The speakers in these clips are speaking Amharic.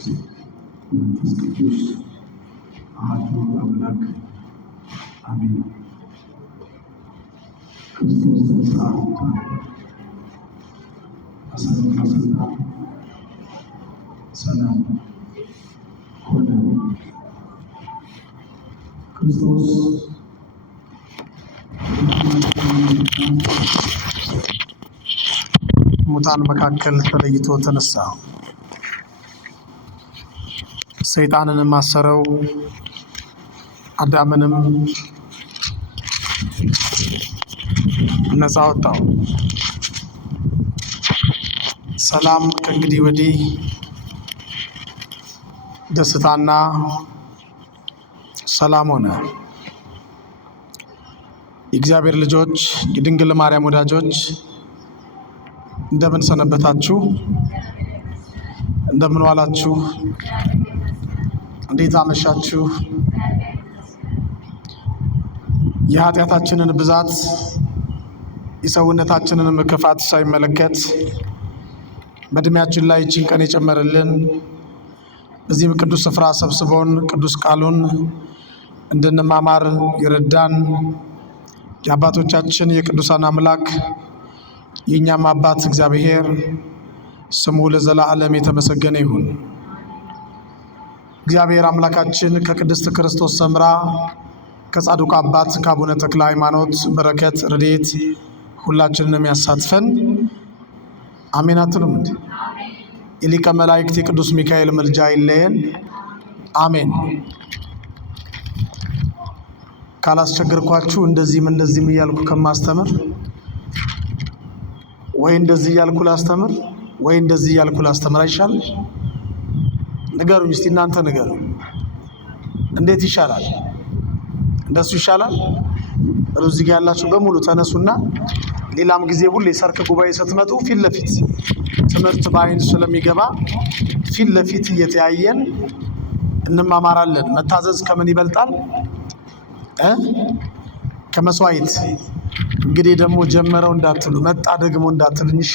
ወልድ መንፈስ ቅዱስ አሐዱ አምላክ አሜን። ክርስቶስ ተንሥአ እሙታን አሰሮ ለሰይጣን ሰላም ሆነ። ክርስቶስ ሙታን መካከል ተለይቶ ተነሳ። ሰይጣንንም አሰረው፣ አዳምንም ነፃ ወጣው። ሰላም ከእንግዲህ ወዲህ ደስታና ሰላም ሆነ። የእግዚአብሔር ልጆች፣ የድንግል ማርያም ወዳጆች እንደምን ሰነበታችሁ? እንደምን ዋላችሁ? እንዴት አመሻችሁ? የኃጢአታችንን ብዛት የሰውነታችንን ክፋት ሳይመለከት በእድሜያችን ላይ ይህችን ቀን የጨመረልን በዚህም ቅዱስ ስፍራ ሰብስቦን ቅዱስ ቃሉን እንድንማማር የረዳን የአባቶቻችን የቅዱሳን አምላክ የእኛም አባት እግዚአብሔር ስሙ ለዘላለም የተመሰገነ ይሁን። እግዚአብሔር አምላካችን ከቅድስት ክርስቶስ ሰምራ ከጻድቁ አባት ከአቡነ ተክለ ሃይማኖት በረከት ረድኤት ሁላችንንም ያሳትፈን። አሜን አትሉም እንዴ? የሊቀ መላእክት የቅዱስ ሚካኤል ምልጃ አይለየን። አሜን። ካላስቸገርኳችሁ እንደዚህም እያልኩ ከማስተምር ወይ እንደዚህ እያልኩ ላስተምር ወይ እንደዚህ እያልኩ ላስተምር አይሻልም? ንገሩኝ እስቲ እናንተ ንገሩ። እንዴት ይሻላል? እንደሱ ይሻላል? እዚህ ጋር ያላችሁ በሙሉ ተነሱና ሌላም ጊዜ ሁሌ ሰርክ ጉባኤ ስትመጡ ፊት ለፊት ትምህርት በአይን ስለሚገባ ፊት ለፊት እየተያየን እንማማራለን። መታዘዝ ከምን ይበልጣል? ከመስዋዕት። እንግዲህ ደግሞ ጀመረው እንዳትሉ መጣ ደግሞ እንዳትልንሽ።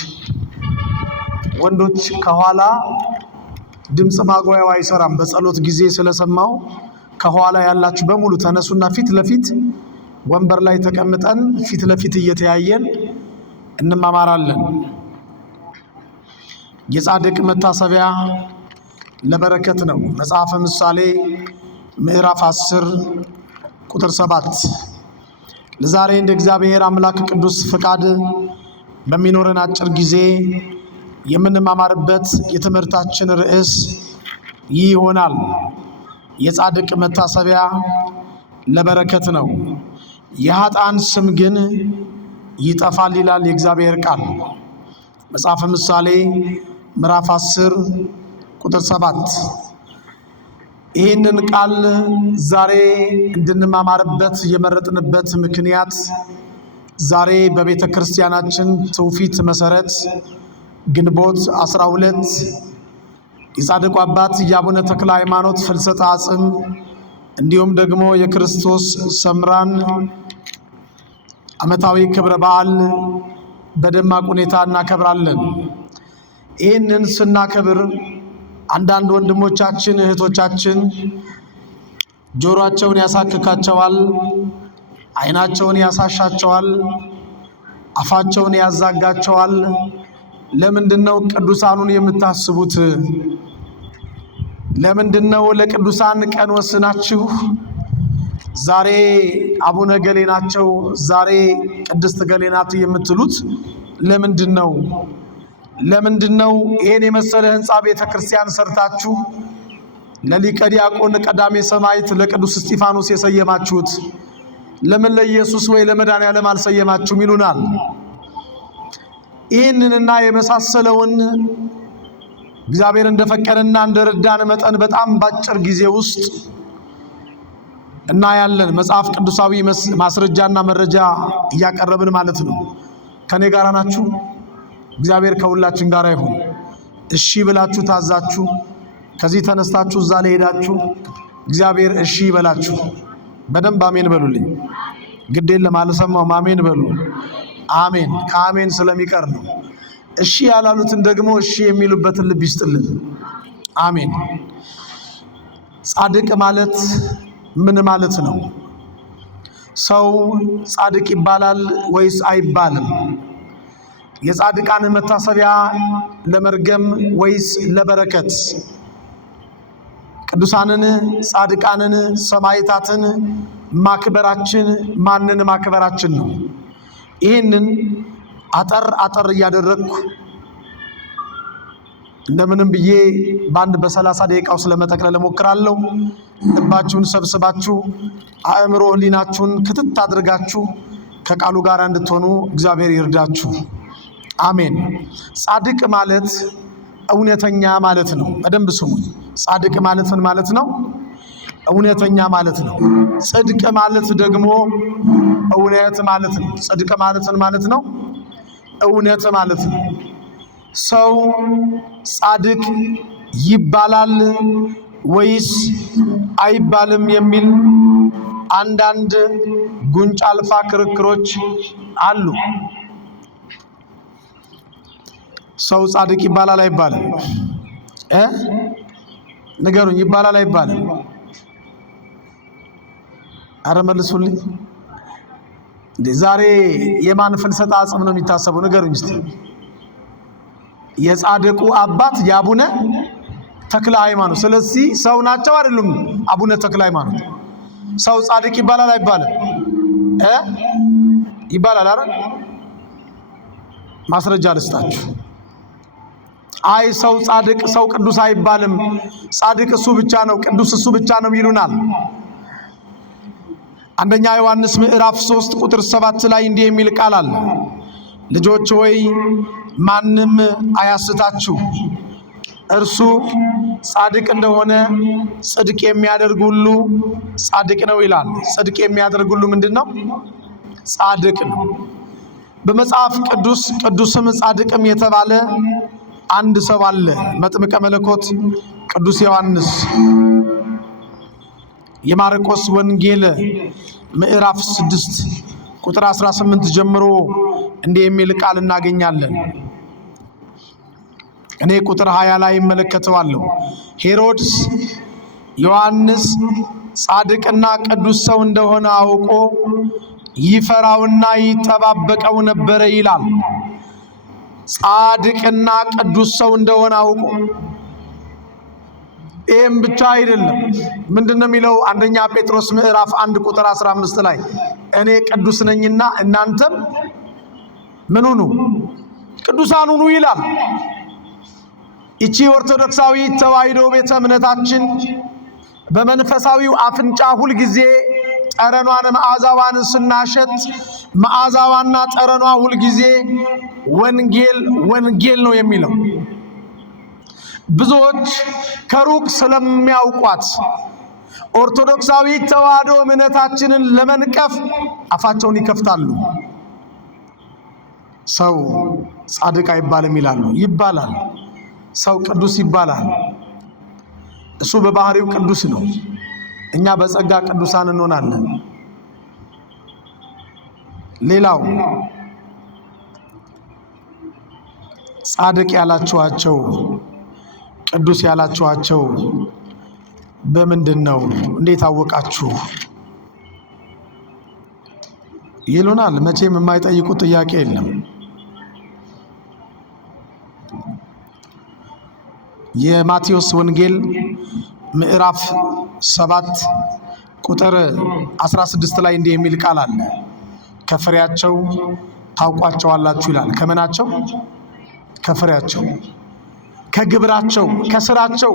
ወንዶች ከኋላ ድምፅ ማጉያው አይሰራም። በጸሎት ጊዜ ስለሰማው ከኋላ ያላችሁ በሙሉ ተነሱና ፊት ለፊት ወንበር ላይ ተቀምጠን ፊት ለፊት እየተያየን እንማማራለን። የጻድቅ መታሰቢያ ለበረከት ነው። መጽሐፈ ምሳሌ ምዕራፍ 10 ቁጥር 7። ለዛሬ እንደ እግዚአብሔር አምላክ ቅዱስ ፈቃድ በሚኖረን አጭር ጊዜ የምንማማርበት የትምህርታችን ርዕስ ይህ ይሆናል። የጻድቅ መታሰቢያ ለበረከት ነው፣ የኃጥአን ስም ግን ይጠፋል ይላል የእግዚአብሔር ቃል። መጽሐፈ ምሳሌ ምዕራፍ 10 ቁጥር 7። ይህንን ቃል ዛሬ እንድንማማርበት የመረጥንበት ምክንያት ዛሬ በቤተ ክርስቲያናችን ትውፊት መሰረት ግንቦት 12 የጻድቁ አባት የአቡነ ተክለ ሃይማኖት ፍልሰተ አጽም እንዲሁም ደግሞ የክርስቶስ ሰምራን ዓመታዊ ክብረ በዓል በደማቅ ሁኔታ እናከብራለን። ይህንን ስናከብር አንዳንድ ወንድሞቻችን እህቶቻችን ጆሮአቸውን ያሳክካቸዋል፣ ዓይናቸውን ያሳሻቸዋል፣ አፋቸውን ያዛጋቸዋል። ለምንድነው ቅዱሳኑን የምታስቡት? ለምንድነው ለቅዱሳን ቀን ወስናችሁ ዛሬ አቡነ ገሌ ናቸው ዛሬ ቅድስት ገሌ ናት የምትሉት? ለምንድነው ይሄን የመሰለ ህንፃ ቤተ ክርስቲያን ሰርታችሁ ለሊቀ ዲያቆን ቀዳሜ ሰማዕት ለቅዱስ እስጢፋኖስ የሰየማችሁት? ለምን ለኢየሱስ ወይ ለመድኃኔዓለም አልሰየማችሁም ይሉናል። ይህንንና የመሳሰለውን እግዚአብሔር እንደፈቀደና እንደረዳን መጠን በጣም ባጭር ጊዜ ውስጥ እናያለን። መጽሐፍ ቅዱሳዊ ማስረጃና መረጃ እያቀረብን ማለት ነው። ከኔ ጋር ናችሁ? እግዚአብሔር ከሁላችን ጋር ይሁን። እሺ ብላችሁ ታዛችሁ ከዚህ ተነስታችሁ እዛ ላይ ሄዳችሁ እግዚአብሔር እሺ ይበላችሁ። በደንብ አሜን በሉልኝ። ግድ የለም አልሰማውም፣ አሜን በሉ። አሜን ከአሜን ስለሚቀር ነው። እሺ ያላሉትን ደግሞ እሺ የሚሉበትን ልብ ይስጥልን። አሜን። ጻድቅ ማለት ምን ማለት ነው? ሰው ጻድቅ ይባላል ወይስ አይባልም? የጻድቃን መታሰቢያ ለመርገም ወይስ ለበረከት? ቅዱሳንን፣ ጻድቃንን፣ ሰማዕታትን ማክበራችን ማንን ማክበራችን ነው? ይህንን አጠር እያደረግኩ እንደምንም ብዬ በ30 ደቂቃ ውስጥ ለመጠቅለል እሞክራለሁ። ልባችሁን ሰብስባችሁ አእምሮ ህሊናችሁን ክትት አድርጋችሁ ከቃሉ ጋር እንድትሆኑ እግዚአብሔር ይርዳችሁ። አሜን። ጻድቅ ማለት እውነተኛ ማለት ነው። በደንብ ስሙኝ። ጻድቅ ማለት ምን ማለት ነው? እውነተኛ ማለት ነው። ጽድቅ ማለት ደግሞ እውነት ማለት ነው። ጽድቅ ማለት ምን ማለት ነው? እውነት ማለት ነው። ሰው ጻድቅ ይባላል ወይስ አይባልም የሚል አንዳንድ ጉንጭ አልፋ ክርክሮች አሉ። ሰው ጻድቅ ይባላል አይባልም? ንገሩኝ። ይባላል አይባልም? አረ መልሱልኝ። ዛሬ የማን ፍልሰታ አጽም ነው የሚታሰበው? ንገሩኝ እስቲ። የጻድቁ አባት የአቡነ ተክለ ሃይማኖት። ስለዚህ ሰው ናቸው አይደሉም? አቡነ ተክለ ሃይማኖት። ሰው ጻድቅ ይባላል አይባልም? ይባላል። አረ ማስረጃ ልስጣችሁ። አይ ሰው ጻድቅ ሰው ቅዱስ አይባልም፣ ጻድቅ እሱ ብቻ ነው፣ ቅዱስ እሱ ብቻ ነው ይሉናል። አንደኛ ዮሐንስ ምዕራፍ 3 ቁጥር 7 ላይ እንዲህ የሚል ቃል አለ። ልጆች ሆይ ማንም አያስታችሁ፣ እርሱ ጻድቅ እንደሆነ ጽድቅ የሚያደርግ ሁሉ ጻድቅ ነው ይላል። ጽድቅ የሚያደርግ ሁሉ ምንድነው? ጻድቅ ነው። በመጽሐፍ ቅዱስ ቅዱስም ጻድቅም የተባለ አንድ ሰው አለ። መጥምቀ መለኮት ቅዱስ ዮሐንስ። የማርቆስ ወንጌል ምዕራፍ 6 ቁጥር 18 ጀምሮ እንዲህ የሚል ቃል እናገኛለን። እኔ ቁጥር 20 ላይ እመለከተዋለሁ። ሄሮድስ ዮሐንስ ጻድቅና ቅዱስ ሰው እንደሆነ አውቆ ይፈራውና ይጠባበቀው ነበረ ይላል። ጻድቅና ቅዱስ ሰው እንደሆነ አውቆ። ይህም ብቻ አይደለም። ምንድነው የሚለው? አንደኛ ጴጥሮስ ምዕራፍ 1 ቁጥር 15 ላይ እኔ ቅዱስ ነኝና እናንተም ምን ሁኑ? ቅዱሳን ሁኑ ይላል። ይቺ ኦርቶዶክሳዊ ተዋሕዶ ቤተ እምነታችን በመንፈሳዊው አፍንጫ ሁልጊዜ ጠረኗን መዓዛዋን ስናሸት መዓዛዋና ጠረኗ ሁልጊዜ ወንጌል ወንጌል ነው የሚለው። ብዙዎች ከሩቅ ስለሚያውቋት ኦርቶዶክሳዊ ተዋሕዶ እምነታችንን ለመንቀፍ አፋቸውን ይከፍታሉ። ሰው ጻድቅ አይባልም ይላሉ። ይባላል። ሰው ቅዱስ ይባላል። እሱ በባህሪው ቅዱስ ነው። እኛ በጸጋ ቅዱሳን እንሆናለን። ሌላው ጻድቅ ያላችኋቸው ቅዱስ ያላችኋቸው በምንድን ነው? እንዴት አወቃችሁ ይሉናል። መቼም የማይጠይቁት ጥያቄ የለም። የማቴዎስ ወንጌል ምዕራፍ 7 ቁጥር 16 ላይ እንዲህ የሚል ቃል አለ። ከፍሬያቸው ታውቋቸዋላችሁ ይላል። ከምናቸው? ከፍሬያቸው፣ ከግብራቸው፣ ከስራቸው፣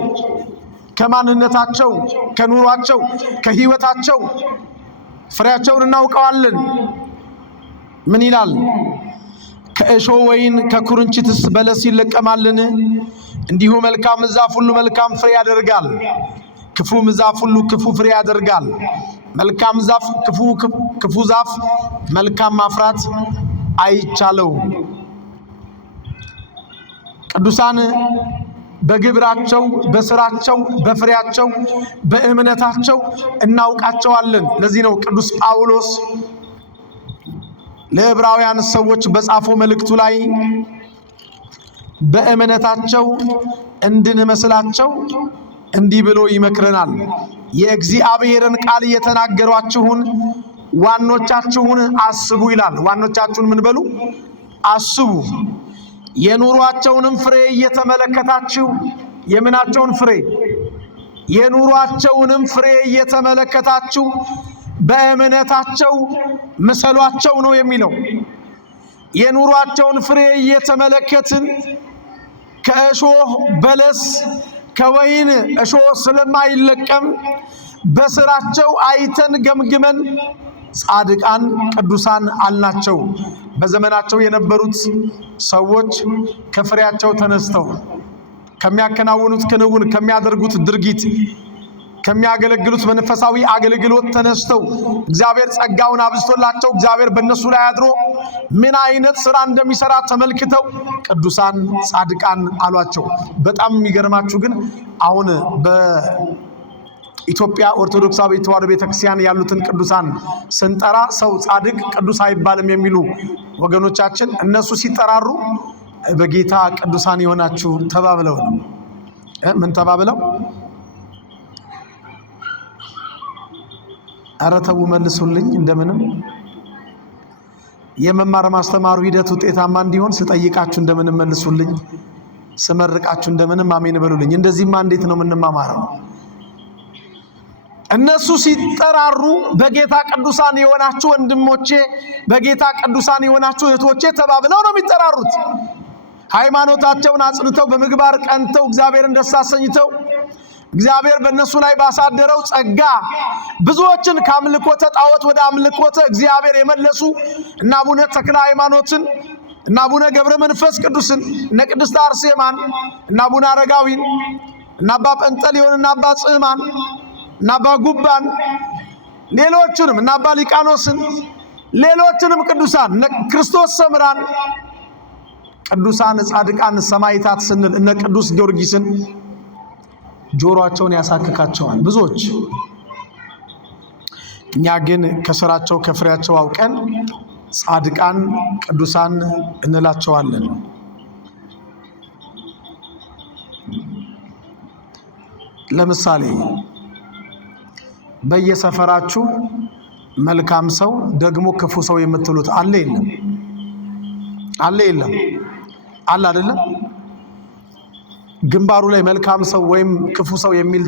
ከማንነታቸው፣ ከኑሯቸው፣ ከህይወታቸው ፍሬያቸውን እናውቀዋለን። ምን ይላል? ከእሾህ ወይን ከኩርንችትስ በለስ ይለቀማልን? እንዲሁ መልካም ዛፍ ሁሉ መልካም ፍሬ ያደርጋል፣ ክፉም ዛፍ ሁሉ ክፉ ፍሬ ያደርጋል። መልካም ዛፍ ክፉ ዛፍ መልካም ማፍራት አይቻለውም። ቅዱሳን በግብራቸው፣ በስራቸው፣ በፍሬያቸው፣ በእምነታቸው እናውቃቸዋለን። ለዚህ ነው ቅዱስ ጳውሎስ ለዕብራውያን ሰዎች በጻፈው መልእክቱ ላይ በእምነታቸው እንድንመስላቸው እንዲህ ብሎ ይመክረናል። የእግዚአብሔርን ቃል እየተናገሯችሁን ዋኖቻችሁን አስቡ ይላል። ዋኖቻችሁን ምን በሉ? አስቡ። የኑሯቸውንም ፍሬ እየተመለከታችሁ የምናቸውን ፍሬ? የኑሯቸውንም ፍሬ እየተመለከታችሁ በእምነታቸው ምሰሏቸው ነው የሚለው። የኑሯቸውን ፍሬ እየተመለከትን ከእሾህ በለስ ከወይን እሾህ ስለማይለቀም በስራቸው አይተን ገምግመን ጻድቃን ቅዱሳን አልናቸው። በዘመናቸው የነበሩት ሰዎች ከፍሬያቸው ተነስተው ከሚያከናውኑት ክንውን፣ ከሚያደርጉት ድርጊት፣ ከሚያገለግሉት መንፈሳዊ አገልግሎት ተነስተው እግዚአብሔር ጸጋውን አብዝቶላቸው እግዚአብሔር በእነሱ ላይ አድሮ ምን አይነት ስራ እንደሚሰራ ተመልክተው ቅዱሳን ጻድቃን አሏቸው። በጣም የሚገርማችሁ ግን አሁን በኢትዮጵያ ኦርቶዶክሳዊ ተዋሕዶ ቤተክርስቲያን ያሉትን ቅዱሳን ስንጠራ ሰው ጻድቅ ቅዱስ አይባልም የሚሉ ወገኖቻችን እነሱ ሲጠራሩ በጌታ ቅዱሳን የሆናችሁ ተባብለው ነው። ምን ተባብለው? ኧረ ተው መልሱልኝ። እንደምንም የመማር ማስተማሩ ሂደት ውጤታማ እንዲሆን ስጠይቃችሁ እንደምንም መልሱልኝ። ስመርቃችሁ እንደምንም አሜን በሉልኝ። እንደዚህማ እንዴት ነው የምንማማረው? እነሱ ሲጠራሩ በጌታ ቅዱሳን የሆናችሁ ወንድሞቼ፣ በጌታ ቅዱሳን የሆናችሁ እህቶቼ ተባብለው ነው የሚጠራሩት። ሃይማኖታቸውን አጽንተው በምግባር ቀንተው እግዚአብሔርን ደስ አሰኝተው እግዚአብሔር በእነሱ ላይ ባሳደረው ጸጋ ብዙዎችን ከአምልኮተ ጣዖት ወደ አምልኮተ እግዚአብሔር የመለሱ እና አቡነ ተክለ ሃይማኖትን እና አቡነ ገብረ መንፈስ ቅዱስን እና ቅድስት አርሴማን እና አቡነ አረጋዊን እና አባ ጰንጠሌዎን እና አባ ጽሕማን እና አባ ጉባን ሌሎቹንም እና አባ ሊቃኖስን ሌሎቹንም ቅዱሳን እነ ክርስቶስ ሰምራን ቅዱሳን ጻድቃን ሰማዕታት ስንል እነ ቅዱስ ጊዮርጊስን ጆሮአቸውን ያሳክካቸዋል ብዙዎች። እኛ ግን ከስራቸው ከፍሬያቸው አውቀን ጻድቃን ቅዱሳን እንላቸዋለን። ለምሳሌ በየሰፈራችሁ መልካም ሰው ደግሞ ክፉ ሰው የምትሉት አለ የለም? አለ የለም? አለ አይደለም? ግንባሩ ላይ መልካም ሰው ወይም ክፉ ሰው የሚል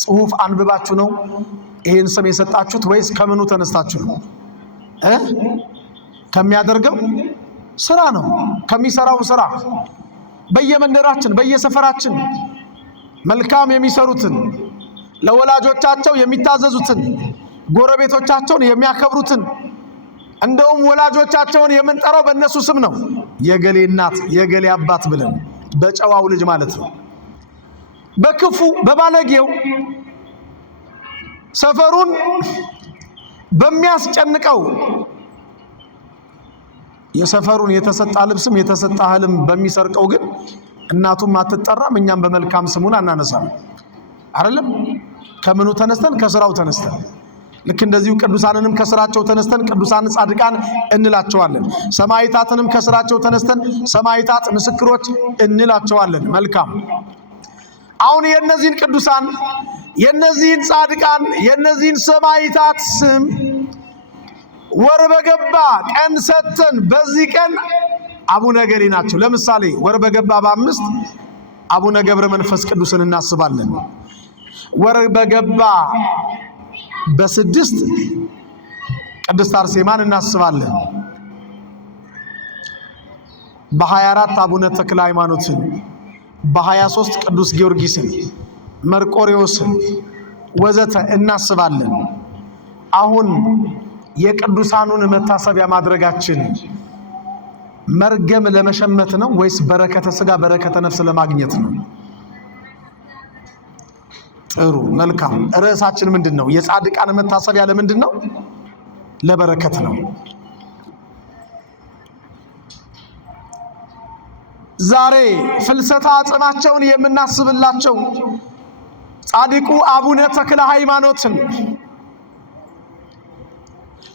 ጽሑፍ አንብባችሁ ነው ይሄን ስም የሰጣችሁት ወይስ ከምኑ ተነስታችሁ ነው? ከሚያደርገው ስራ ነው። ከሚሰራው ስራ በየመንደራችን በየሰፈራችን መልካም የሚሰሩትን፣ ለወላጆቻቸው የሚታዘዙትን፣ ጎረቤቶቻቸውን የሚያከብሩትን፣ እንደውም ወላጆቻቸውን የምንጠራው በእነሱ ስም ነው። የገሌ እናት የገሌ አባት ብለን በጨዋው ልጅ ማለት ነው። በክፉ በባለጌው ሰፈሩን በሚያስጨንቀው የሰፈሩን የተሰጣ ልብስም የተሰጣ ህልም በሚሰርቀው ግን እናቱም አትጠራም፣ እኛም በመልካም ስሙን አናነሳም። አይደለም? ከምኑ ተነስተን? ከስራው ተነስተን። ልክ እንደዚሁ ቅዱሳንንም ከስራቸው ተነስተን ቅዱሳን ጻድቃን እንላቸዋለን። ሰማዕታትንም ከስራቸው ተነስተን ሰማዕታት ምስክሮች እንላቸዋለን። መልካም። አሁን የእነዚህን ቅዱሳን የእነዚህን ጻድቃን የእነዚህን ሰማዕታት ስም ወር በገባ ቀን ሰጥተን በዚህ ቀን አቡነ ገሌ ናቸው። ለምሳሌ ወር በገባ በ5 አቡነ ገብረ መንፈስ ቅዱስን እናስባለን። ወር በገባ በ6 ቅድስት አርሴማን እናስባለን። በ24 አቡነ ተክለ ሃይማኖትን፣ በ23 ቅዱስ ጊዮርጊስን፣ መርቆሬዎስን ወዘተ እናስባለን። አሁን የቅዱሳኑን መታሰቢያ ማድረጋችን መርገም ለመሸመት ነው ወይስ በረከተ ሥጋ በረከተ ነፍስ ለማግኘት ነው? ጥሩ መልካም። ርዕሳችን ምንድነው? የጻድቃን መታሰቢያ ለምንድን ነው? ለበረከት ነው። ዛሬ ፍልሰታ አጽማቸውን የምናስብላቸው ጻድቁ አቡነ ተክለ ሃይማኖትን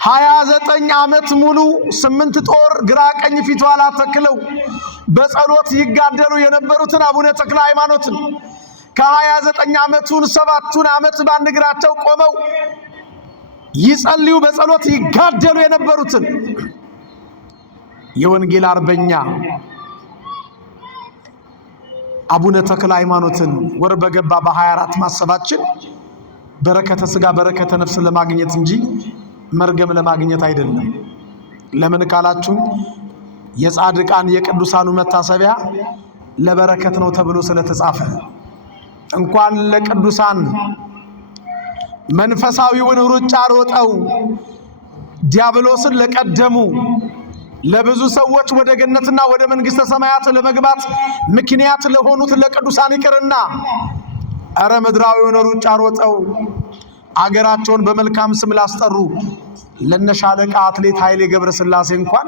29 ዓመት ሙሉ 8 ጦር ግራ ቀኝ ፊት ኋላ ተክለው በጸሎት ይጋደሉ የነበሩትን አቡነ ተክለ ሃይማኖትን ከ29 ዓመቱን 7ቱን ዓመት በአንድ እግራቸው ቆመው ይጸልዩ በጸሎት ይጋደሉ የነበሩትን የወንጌል አርበኛ አቡነ ተክለ ሃይማኖትን ወር በገባ በ24 ማሰባችን በረከተ ሥጋ በረከተ ነፍስ ለማግኘት እንጂ መርገም ለማግኘት አይደለም። ለምን ካላችሁ የጻድቃን የቅዱሳኑ መታሰቢያ ለበረከት ነው ተብሎ ስለተጻፈ እንኳን ለቅዱሳን መንፈሳዊውን ሩጫ ሮጠው ዲያብሎስን ለቀደሙ ለብዙ ሰዎች ወደ ገነትና ወደ መንግስተ ሰማያት ለመግባት ምክንያት ለሆኑት ለቅዱሳን ይቅርና አረ ምድራዊውን ሩጫ ሮጠው አገራቸውን በመልካም ስም ላስጠሩ ለነሻለቃ አትሌት ኃይሌ ገብረስላሴ እንኳን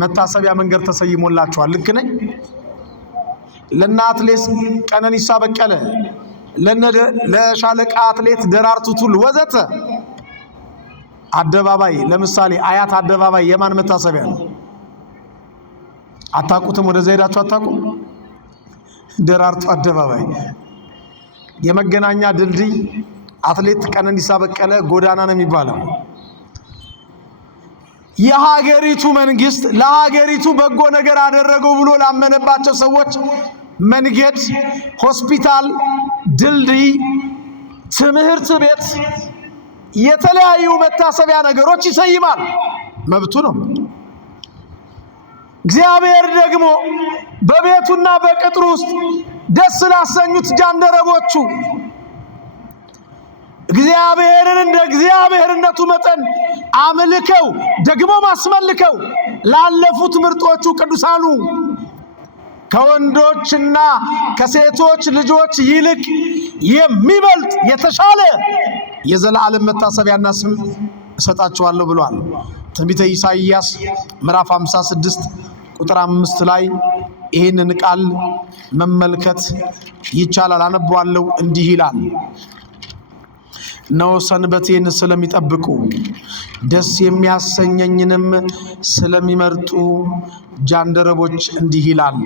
መታሰቢያ መንገድ ተሰይሞላቸዋል። ልክ ነኝ? ለና አትሌት ቀነኒሳ በቀለ ለሻለቃ አትሌት ደራርቱ ቱሉ ወዘተ አደባባይ ለምሳሌ አያት አደባባይ የማን መታሰቢያ ነው? አታውቁትም? ወደ ዘይዳችሁ አታውቁም? ደራርቱ አደባባይ የመገናኛ ድልድይ አትሌት ቀነኒሳ በቀለ ጎዳና ነው የሚባለው። የሀገሪቱ መንግስት ለሀገሪቱ በጎ ነገር አደረገው ብሎ ላመነባቸው ሰዎች መንገድ፣ ሆስፒታል፣ ድልድይ፣ ትምህርት ቤት፣ የተለያዩ መታሰቢያ ነገሮች ይሰይማል። መብቱ ነው። እግዚአብሔር ደግሞ በቤቱና በቅጥሩ ውስጥ ደስ ላሰኙት ጃንደረቦቹ እግዚአብሔርን እንደ እግዚአብሔርነቱ መጠን አምልከው ደግሞ ማስመልከው ላለፉት ምርጦቹ ቅዱሳኑ ከወንዶችና ከሴቶች ልጆች ይልቅ የሚበልጥ የተሻለ የዘላለም መታሰቢያና ስም እሰጣቸዋለሁ ብሏል። ትንቢተ ኢሳይያስ ምዕራፍ 56 ቁጥር 5 ላይ ይህንን ቃል መመልከት ይቻላል። አነበዋለሁ። እንዲህ ይላል፣ እነሆ ሰንበቴን ስለሚጠብቁ ደስ የሚያሰኘኝንም ስለሚመርጡ ጃንደረቦች እንዲህ ይላል፣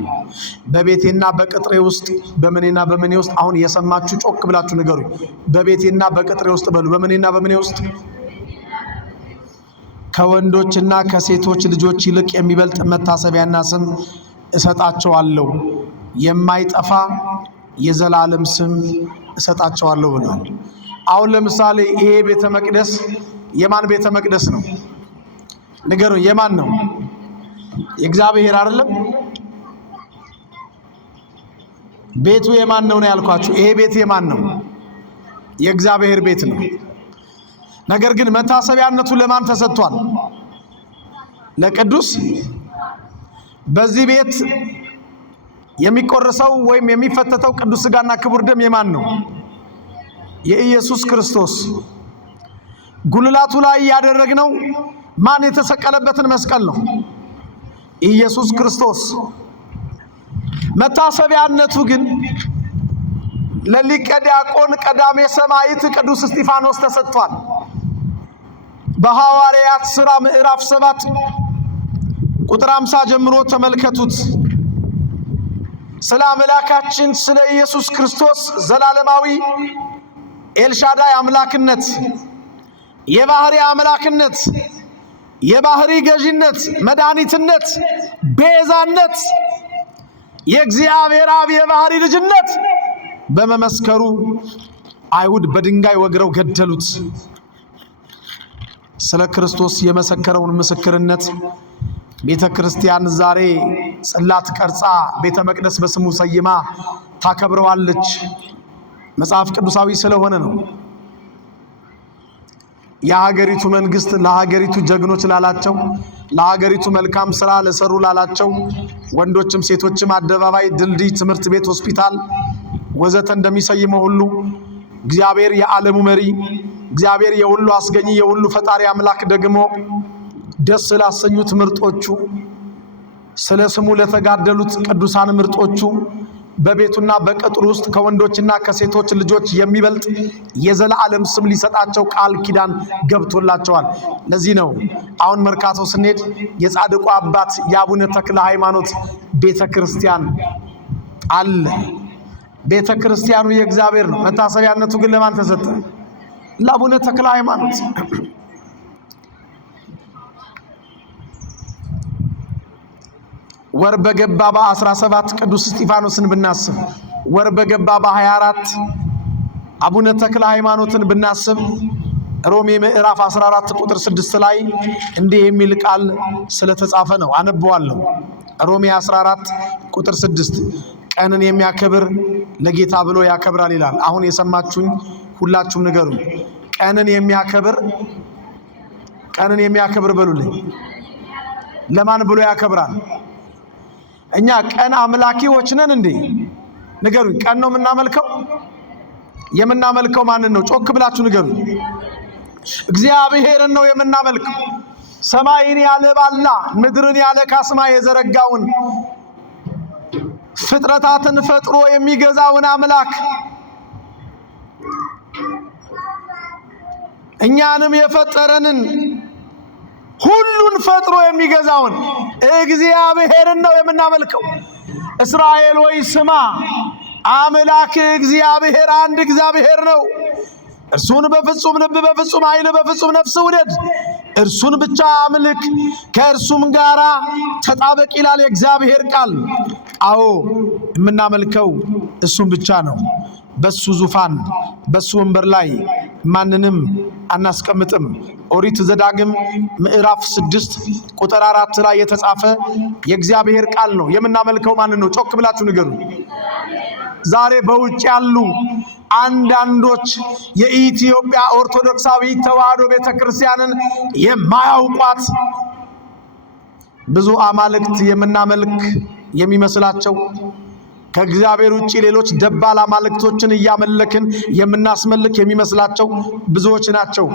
በቤቴና በቅጥሬ ውስጥ በምኔና በምኔ ውስጥ። አሁን የሰማችሁ ጮክ ብላችሁ ንገሩኝ። በቤቴና በቅጥሬ ውስጥ በሉ። በምኔና በምኔ ውስጥ ከወንዶችና ከሴቶች ልጆች ይልቅ የሚበልጥ መታሰቢያና ስም እሰጣቸዋለሁ፣ የማይጠፋ የዘላለም ስም እሰጣቸዋለሁ ብሏል። አሁን ለምሳሌ ይሄ ቤተ መቅደስ የማን ቤተ መቅደስ ነው? ንገሩኝ። የማን ነው? የእግዚአብሔር አይደለም? ቤቱ የማን ነው ነው ያልኳችሁ? ይሄ ቤት የማን ነው? የእግዚአብሔር ቤት ነው። ነገር ግን መታሰቢያነቱ ለማን ተሰጥቷል? ለቅዱስ። በዚህ ቤት የሚቆርሰው ወይም የሚፈተተው ቅዱስ ሥጋና ክቡር ደም የማን ነው? የኢየሱስ ክርስቶስ። ጉልላቱ ላይ ያደረግነው ማን የተሰቀለበትን መስቀል ነው? ኢየሱስ ክርስቶስ። መታሰቢያነቱ ግን ለሊቀ ዲያቆን ቀዳሜ ሰማዕት ቅዱስ እስጢፋኖስ ተሰጥቷል። በሐዋርያት ሥራ ምዕራፍ 7 ቁጥር 50 ጀምሮ ተመልከቱት። ስለ አምላካችን ስለ ኢየሱስ ክርስቶስ ዘላለማዊ ኤልሻዳይ አምላክነት፣ የባህሪ አምላክነት፣ የባህሪ ገዥነት፣ መድኃኒትነት፣ ቤዛነት፣ የእግዚአብሔር አብ የባህሪ ልጅነት በመመስከሩ አይሁድ በድንጋይ ወግረው ገደሉት። ስለ ክርስቶስ የመሰከረውን ምስክርነት ቤተ ክርስቲያን ዛሬ ጽላት ቀርጻ ቤተ መቅደስ በስሙ ሰይማ ታከብረዋለች። መጽሐፍ ቅዱሳዊ ስለሆነ ነው። የሀገሪቱ መንግስት ለሀገሪቱ ጀግኖች ላላቸው፣ ለሀገሪቱ መልካም ስራ ለሰሩ ላላቸው ወንዶችም ሴቶችም አደባባይ፣ ድልድይ፣ ትምህርት ቤት፣ ሆስፒታል ወዘተ እንደሚሰይመው ሁሉ እግዚአብሔር የዓለሙ መሪ፣ እግዚአብሔር የሁሉ አስገኝ፣ የሁሉ ፈጣሪ አምላክ ደግሞ ደስ ላሰኙት ምርጦቹ፣ ስለ ስሙ ለተጋደሉት ቅዱሳን ምርጦቹ በቤቱና በቅጥሩ ውስጥ ከወንዶችና ከሴቶች ልጆች የሚበልጥ የዘላለም ስም ሊሰጣቸው ቃል ኪዳን ገብቶላቸዋል። ለዚህ ነው አሁን መርካቶ ስንሄድ የጻድቁ አባት የአቡነ ተክለ ሃይማኖት ቤተክርስቲያን አለ። ቤተክርስቲያኑ የእግዚአብሔር ነው። መታሰቢያነቱ ግን ለማን ተሰጠ? ለአቡነ ተክለ ሃይማኖት። ወር በገባ በ17 ቅዱስ እስጢፋኖስን ብናስብ፣ ወር በገባ በ24 አቡነ ተክለ ሃይማኖትን ብናስብ ሮሜ ምዕራፍ 14 ቁጥር 6 ላይ እንዲህ የሚል ቃል ስለተጻፈ ነው። አነበዋለሁ። ሮሜ 14 ቁጥር 6 ቀንን የሚያከብር ለጌታ ብሎ ያከብራል ይላል። አሁን የሰማችሁኝ ሁላችሁም ንገሩኝ። ቀንን የሚያከብር በሉልኝ። ለማን ብሎ ያከብራል? እኛ ቀን አምላኪዎች ነን እንዴ? ንገሩኝ። ቀን ነው የምናመልከው? የምናመልከው ማንን ነው? ጮክ ብላችሁ ንገሩኝ። እግዚአብሔርን ነው የምናመልከው። ሰማይን ያለ ባላ ምድርን ያለ ካስማ የዘረጋውን ፍጥረታትን ፈጥሮ የሚገዛውን አምላክ እኛንም የፈጠረንን ሁሉን ፈጥሮ የሚገዛውን እግዚአብሔርን ነው የምናመልከው። እስራኤል ወይ ስማ፣ አምላክ እግዚአብሔር አንድ እግዚአብሔር ነው። እርሱን በፍጹም ልብ፣ በፍጹም ኃይል፣ በፍጹም ነፍስ ውደድ። እርሱን ብቻ አምልክ፣ ከእርሱም ጋራ ተጣበቅ ይላል የእግዚአብሔር ቃል። አዎ የምናመልከው እሱን ብቻ ነው። በሱ ዙፋን በሱ ወንበር ላይ ማንንም አናስቀምጥም። ኦሪት ዘዳግም ምዕራፍ 6 ቁጥር 4 ላይ የተጻፈ የእግዚአብሔር ቃል ነው። የምናመልከው ማንን ነው? ጮክ ብላችሁ ንገሩ። ዛሬ በውጭ ያሉ አንዳንዶች የኢትዮጵያ ኦርቶዶክሳዊ ተዋሕዶ ቤተክርስቲያንን የማያውቋት ብዙ አማልክት የምናመልክ የሚመስላቸው ከእግዚአብሔር ውጪ ሌሎች ደባል አማልክቶችን እያመለክን የምናስመልክ የሚመስላቸው ብዙዎች ናቸው።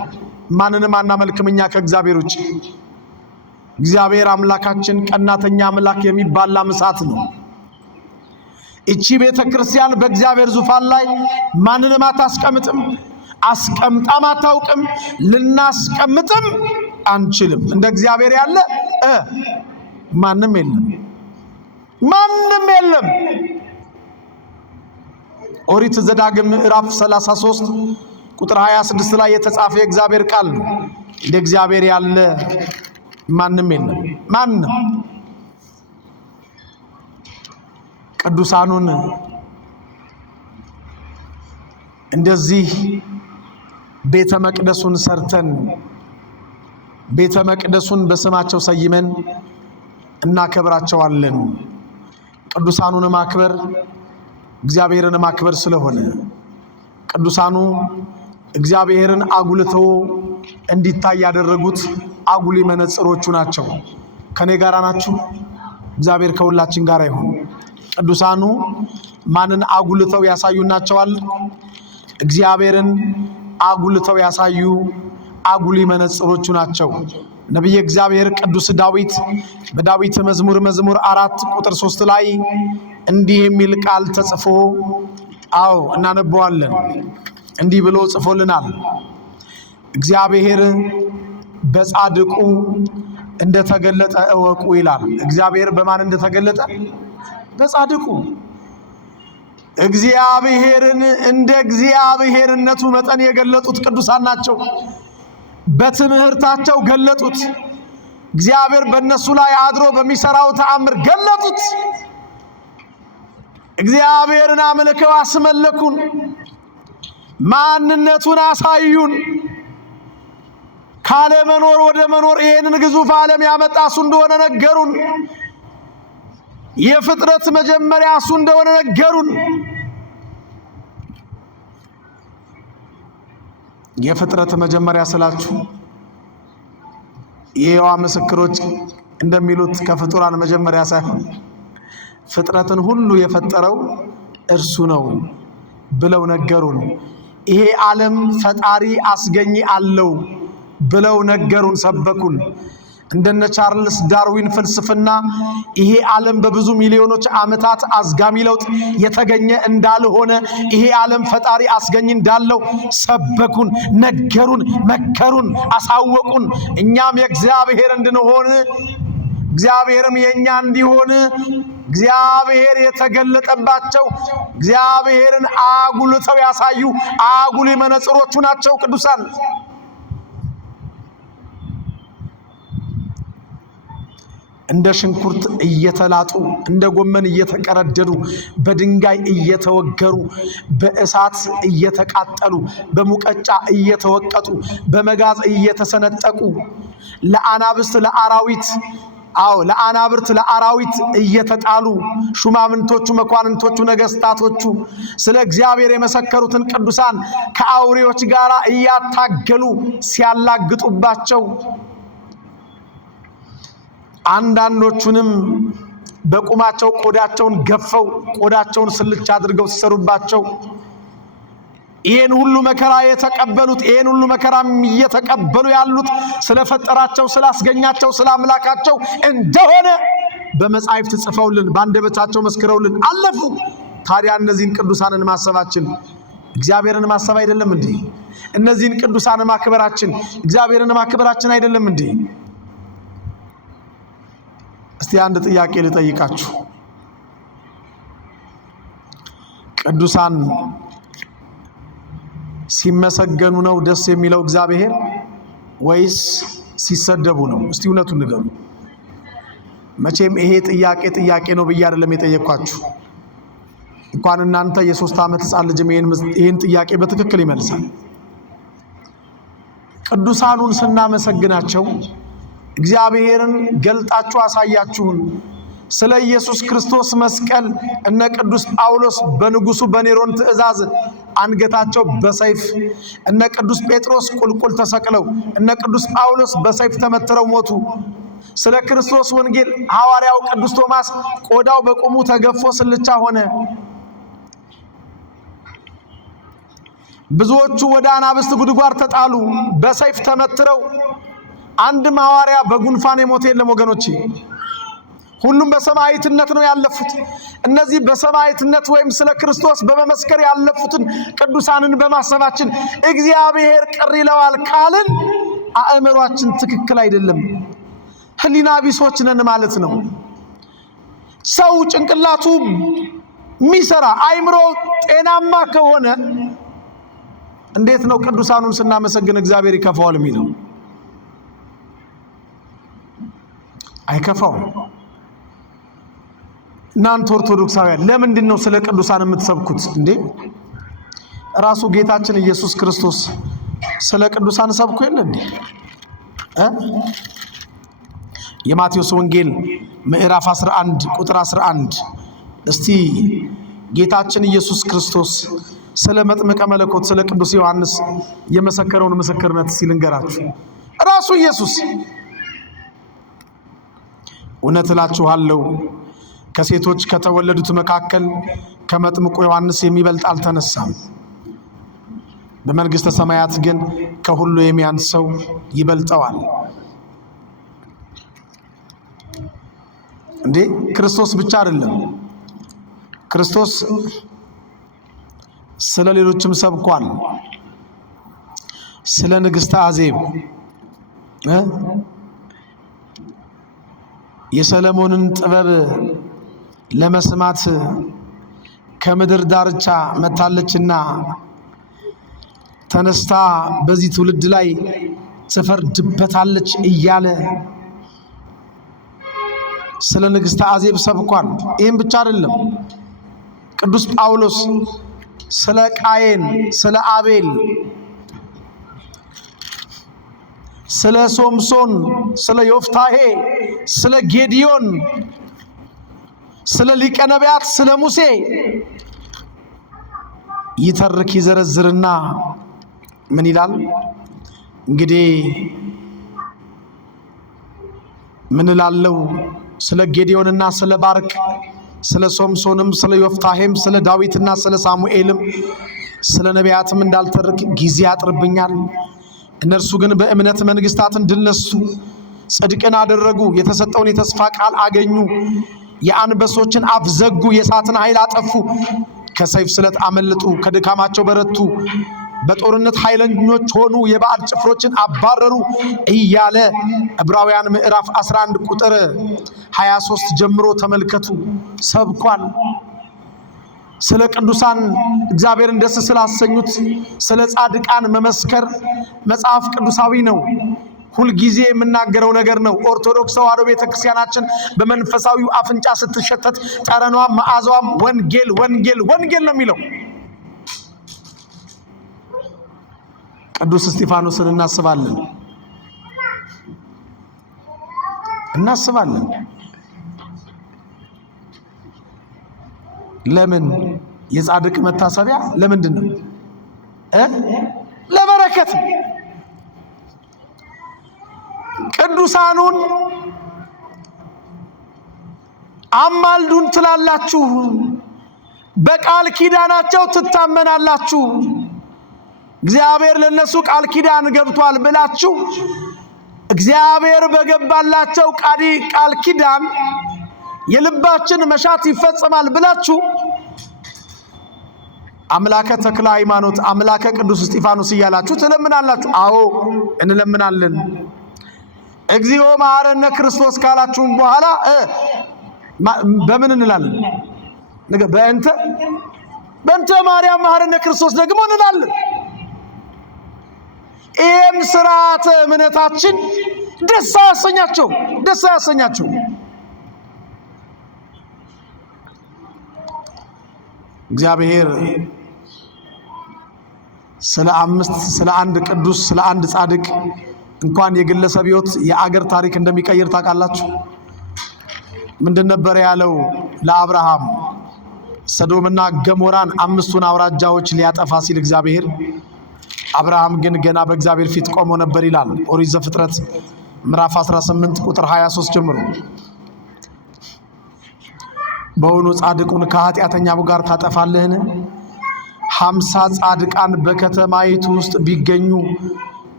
ማንንም አናመልክም እኛ ከእግዚአብሔር ውጪ። እግዚአብሔር አምላካችን ቀናተኛ አምላክ የሚባላ እሳት ነው። እቺ ቤተክርስቲያን በእግዚአብሔር ዙፋን ላይ ማንንም አታስቀምጥም፣ አስቀምጣም አታውቅም፣ ልናስቀምጥም አንችልም። እንደ እግዚአብሔር ያለ ማንም የለም፣ ማንም የለም። ኦሪት ዘዳግም ምዕራፍ 33 ቁጥር 26 ላይ የተጻፈ የእግዚአብሔር ቃል ነው። እንደ እግዚአብሔር ያለ ማንም የለም፣ ማንም። ቅዱሳኑን እንደዚህ ቤተ መቅደሱን ሰርተን ቤተ መቅደሱን በስማቸው ሰይመን እናከብራቸዋለን። ቅዱሳኑን ማክበር እግዚአብሔርን ማክበር ስለሆነ ቅዱሳኑ እግዚአብሔርን አጉልተው እንዲታይ ያደረጉት አጉሊ መነጽሮቹ ናቸው። ከኔ ጋር ናችሁ? እግዚአብሔር ከሁላችን ጋር ይሁን። ቅዱሳኑ ማንን አጉልተው ያሳዩናቸዋል? እግዚአብሔርን አጉልተው ያሳዩ አጉሊ መነጽሮቹ ናቸው። ነቢየ እግዚአብሔር ቅዱስ ዳዊት በዳዊት መዝሙር 4 ቁጥር 3 ላይ እንዲህ የሚል ቃል ተጽፎ እናነበዋለን። እንዲህ ብሎ ጽፎልናል። እግዚአብሔር በጻድቁ እንደተገለጠ እወቁ ይላል። እግዚአብሔር በማን እንደተገለጠ? በጻድቁ። እግዚአብሔርን እንደ እግዚአብሔርነቱ መጠን የገለጡት ቅዱሳን ናቸው። በትምህርታቸው ገለጡት። እግዚአብሔር በእነሱ ላይ አድሮ በሚሰራው ተአምር ገለጡት። እግዚአብሔርን አምልከው አስመለኩን። ማንነቱን አሳዩን። ካለ መኖር ወደ መኖር ይህንን ግዙፍ ዓለም ያመጣ እሱ እንደሆነ ነገሩን። የፍጥረት መጀመሪያ እሱ እንደሆነ ነገሩን። የፍጥረት መጀመሪያ ስላችሁ የሕያዋ ምስክሮች እንደሚሉት ከፍጡራን መጀመሪያ ሳይሆን ፍጥረትን ሁሉ የፈጠረው እርሱ ነው ብለው ነገሩን። ይሄ ዓለም ፈጣሪ አስገኝ አለው ብለው ነገሩን፣ ሰበኩን። እንደነ ቻርልስ ዳርዊን ፍልስፍና ይሄ ዓለም በብዙ ሚሊዮኖች ዓመታት አዝጋሚ ለውጥ የተገኘ እንዳልሆነ ይሄ ዓለም ፈጣሪ አስገኝ እንዳለው ሰበኩን፣ ነገሩን፣ መከሩን፣ አሳወቁን። እኛም የእግዚአብሔር እንድንሆን እግዚአብሔርም የኛ እንዲሆን እግዚአብሔር የተገለጠባቸው እግዚአብሔርን አጉልተው ያሳዩ አጉሊ መነጽሮቹ ናቸው ቅዱሳን። እንደ ሽንኩርት እየተላጡ እንደ ጎመን እየተቀረደዱ በድንጋይ እየተወገሩ በእሳት እየተቃጠሉ በሙቀጫ እየተወቀጡ በመጋዝ እየተሰነጠቁ ለአናብስት ለአራዊት ለአናብርት ለአራዊት እየተጣሉ ሹማምንቶቹ፣ መኳንንቶቹ፣ ነገስታቶቹ ስለ እግዚአብሔር የመሰከሩትን ቅዱሳን ከአውሬዎች ጋር እያታገሉ ሲያላግጡባቸው አንዳንዶቹንም በቁማቸው ቆዳቸውን ገፈው ቆዳቸውን ስልቻ አድርገው ሲሰሩባቸው ይሄን ሁሉ መከራ የተቀበሉት ይሄን ሁሉ መከራም እየተቀበሉ ያሉት ስለፈጠራቸው ስላስገኛቸው ስላምላካቸው እንደሆነ በመጻሕፍት ጽፈውልን በአንደበታቸው መስክረውልን አለፉ። ታዲያ እነዚህን ቅዱሳንን ማሰባችን እግዚአብሔርን ማሰብ አይደለም እንዴ? እነዚህን ቅዱሳን ማክበራችን እግዚአብሔርን ማክበራችን አይደለም እንዴ? እስቲ አንድ ጥያቄ ልጠይቃችሁ። ቅዱሳን ሲመሰገኑ ነው ደስ የሚለው እግዚአብሔር ወይስ ሲሰደቡ ነው? እስቲ እውነቱን ንገሩ። መቼም ይሄ ጥያቄ ነው ብዬ አይደለም የጠየኳችሁ። እንኳን እናንተ የ3 ዓመት ሕፃን ልጅም ይሄን ጥያቄ በትክክል ይመልሳል። ቅዱሳኑን ስናመሰግናቸው እግዚአብሔርን ገልጣችሁ አሳያችሁን። ስለ ኢየሱስ ክርስቶስ መስቀል እነ ቅዱስ ጳውሎስ በንጉሱ በኔሮን ትእዛዝ አንገታቸው በሰይፍ እነ ቅዱስ ጴጥሮስ ቁልቁል ተሰቅለው እነ ቅዱስ ጳውሎስ በሰይፍ ተመትረው ሞቱ። ስለ ክርስቶስ ወንጌል ሐዋርያው ቅዱስ ቶማስ ቆዳው በቁሙ ተገፎ ስልቻ ሆነ። ብዙዎቹ ወደ አናብስት ጉድጓድ ተጣሉ በሰይፍ ተመትረው። አንድም ሐዋርያ በጉንፋን የሞተ የለም ወገኖቼ። ሁሉም በሰማዕትነት ነው ያለፉት። እነዚህ በሰማዕትነት ወይም ስለ ክርስቶስ በመመስከር ያለፉትን ቅዱሳንን በማሰባችን እግዚአብሔር ቅር ይለዋል ካልን አእምሯችን ትክክል አይደለም፣ ሕሊና ቢሶች ነን ማለት ነው። ሰው ጭንቅላቱ ሚሰራ አእምሮ ጤናማ ከሆነ እንዴት ነው ቅዱሳኑን ስናመሰግን እግዚአብሔር ይከፋዋል የሚለው? አይከፋው። እናንተ ኦርቶዶክሳውያን ለምንድን ነው ስለ ቅዱሳን የምትሰብኩት እንዴ? ራሱ ጌታችን ኢየሱስ ክርስቶስ ስለ ቅዱሳን ሰብኮ የለ እንዴ? የማቴዎስ ወንጌል ምዕራፍ 11 ቁጥር 11 እስቲ ጌታችን ኢየሱስ ክርስቶስ ስለ መጥምቀ መለኮት ስለ ቅዱስ ዮሐንስ የመሰከረውን ምስክርነት ሲልንገራችሁ። ራሱ ኢየሱስ እውነት እላችኋለሁ ከሴቶች ከተወለዱት መካከል ከመጥምቁ ዮሐንስ የሚበልጥ አልተነሳም፣ በመንግሥተ ሰማያት ግን ከሁሉ የሚያንስ ሰው ይበልጠዋል። እንዴ ክርስቶስ ብቻ አይደለም፣ ክርስቶስ ስለ ሌሎችም ሰብኳል። ስለ ንግሥተ አዜብ የሰለሞንን ጥበብ ለመስማት ከምድር ዳርቻ መታለችና ተነስታ በዚህ ትውልድ ላይ ትፈርድበታለች እያለ ስለ ንግሥተ አዜብ ሰብኳል። ይህም ብቻ አይደለም፣ ቅዱስ ጳውሎስ ስለ ቃየን፣ ስለ አቤል፣ ስለ ሶምሶን፣ ስለ ዮፍታሄ፣ ስለ ጌዲዮን፣ ስለ ሊቀ ነቢያት፣ ስለ ሙሴ ይተርክ ይዘረዝርና ምን ይላል? እንግዲህ ምን እላለሁ ስለ ጌዲዮንና ስለ ባርቅ፣ ስለ ሶምሶንም፣ ስለ ዮፍታሄም፣ ስለ ዳዊትና ስለ ሳሙኤልም ስለ ነቢያትም እንዳልተርክ ጊዜ ያጥርብኛል። እነርሱ ግን በእምነት መንግስታትን ድል ነሱ፣ ጽድቅን አደረጉ፣ የተሰጠውን የተስፋ ቃል አገኙ፣ የአንበሶችን አፍ ዘጉ፣ የእሳትን ኃይል አጠፉ፣ ከሰይፍ ስለት አመለጡ፣ ከድካማቸው በረቱ፣ በጦርነት ኃይለኞች ሆኑ፣ የባዕድ ጭፍሮችን አባረሩ እያለ ዕብራውያን ምዕራፍ 11 ቁጥር 23 ጀምሮ ተመልከቱ ሰብኳል። ስለ ቅዱሳን እግዚአብሔርን ደስ ስላሰኙት ስለ ጻድቃን መመስከር መጽሐፍ ቅዱሳዊ ነው። ሁልጊዜ የምናገረው ነገር ነው። ኦርቶዶክስ ተዋሕዶ ቤተክርስቲያናችን በመንፈሳዊው አፍንጫ ስትሸተት ጠረኗም መዓዛዋም ወንጌል ወንጌል ወንጌል ነው የሚለው። ቅዱስ እስጢፋኖስን እናስባለን። ለምን? የጻድቅ መታሰቢያ ለምንድን ነው? ለበረከት። ቅዱሳኑን አማልዱን ትላላችሁ፣ በቃል ኪዳናቸው ትታመናላችሁ፣ እግዚአብሔር ለነሱ ቃል ኪዳን ገብቷል ብላችሁ እግዚአብሔር በገባላቸው ቃል ኪዳን የልባችን መሻት ይፈጸማል ብላችሁ አምላከ ተክለ ሃይማኖት አምላከ ቅዱስ እስጢፋኖስ እያላችሁ ትለምናላችሁ። አዎ እንለምናለን። እግዚኦ መሐረነ ክርስቶስ ካላችሁም በኋላ በምን እንላለን? በእንተ ማርያም መሐረነ ክርስቶስ ደግሞ እንላለን። ይህም ስርዓተ እምነታችን ደስ አያሰኛቸው። እግዚአብሔር ስለ አንድ ቅዱስ ስለ አንድ ጻድቅ እንኳን የግለሰብ ሕይወት የአገር ታሪክ እንደሚቀይር ታውቃላችሁ። ምንድን ነበር ያለው ለአብርሃም? ሰዶምና ገሞራን 5ቱን አውራጃዎች ሊያጠፋ ሲል እግዚአብሔር፣ አብርሃም ግን ገና በእግዚአብሔር ፊት ቆሞ ነበር ይላል ኦሪት ዘፍጥረት ምዕራፍ 18 ቁጥር 23 ጀምሮ። በውኑ ጻድቁን ከኃጢአተኛው ጋር ታጠፋለህን? 50 ጻድቃን በከተማይቱ ውስጥ ቢገኙ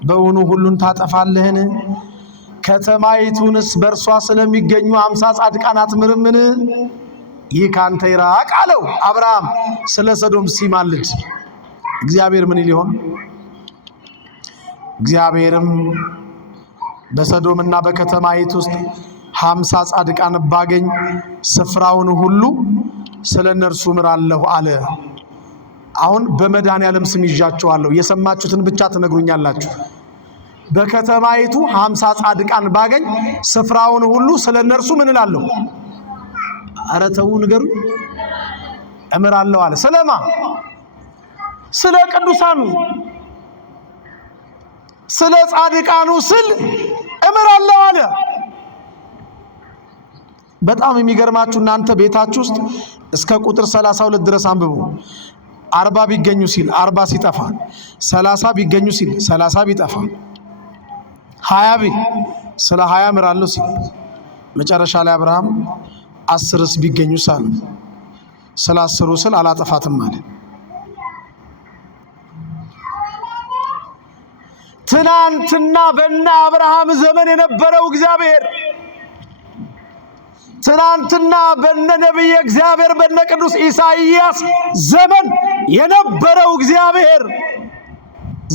በውኑ ሁሉን ታጠፋለህን? ከተማይቱንስ በእርሷ ስለሚገኙ 50 ጻድቃን አትምርምን? ይህ ካንተ ይራቅ አለው አብርሃም ስለ ሰዶም ሲማልድ። እግዚአብሔር ምን ሊሆን? እግዚአብሔርም በሰዶምና በከተማይቱ ውስጥ 50 ጻድቃን ባገኝ ስፍራውን ሁሉ ስለ እነርሱ ምራለሁ አለ። አሁን በመድኃኔዓለም ስም ይዣቸዋለሁ፣ የሰማችሁትን ብቻ ትነግሩኛላችሁ። በከተማይቱ 50 ጻድቃን ባገኝ ስፍራውን ሁሉ ስለ እነርሱ ምን እላለሁ? ኧረ ተው ንገሩ። እምራለሁ አለ። ስለማ? ስለ ቅዱሳኑ ስለ ጻድቃኑ ስል እምራለሁ አለ። በጣም የሚገርማችሁ እናንተ ቤታችሁ ውስጥ እስከ ቁጥር 32 ድረስ አንብቡ። 40 ቢገኙ ሲል 40 ሲጠፋ፣ 30 ቢገኙ ሲል 30 ቢጠፋ፣ 20 ቢል ስለ 20 እምራለሁ ሲል መጨረሻ ላይ አብርሃም 10ስ ቢገኙ ሳለ ስለ 10 ስል አላጠፋትም አለ። ትናንትና በእነ አብርሃም ዘመን የነበረው እግዚአብሔር፣ ትናንትና በእነ ነቢየ እግዚአብሔር በእነ ቅዱስ ኢሳይያስ ዘመን የነበረው እግዚአብሔር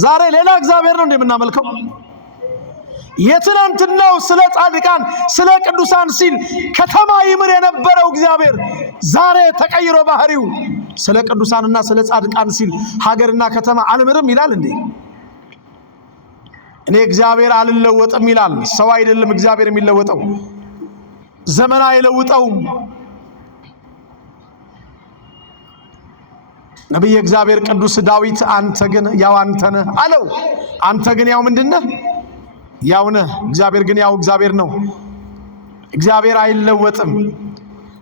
ዛሬ ሌላ እግዚአብሔር ነው እንደምናመልከው። የትናንትናው ስለ ጻድቃን ስለ ቅዱሳን ሲል ከተማ ይምር የነበረው እግዚአብሔር ዛሬ ተቀይሮ ባህሪው ስለ ቅዱሳንና ስለ ጻድቃን ሲል ሀገርና ከተማ አልምርም ይላል እንዴ? እኔ እግዚአብሔር አልለወጥም ይላል። ሰው አይደለም እግዚአብሔር የሚለወጠው፣ ዘመን አይለውጠውም። ነቢየ እግዚአብሔር ቅዱስ ዳዊት አንተ ግን ያው አንተ ነህ አለው። አንተ ግን ያው ምንድነህ? ያው ነህ። እግዚአብሔር ግን ያው እግዚአብሔር ነው። እግዚአብሔር አይለወጥም።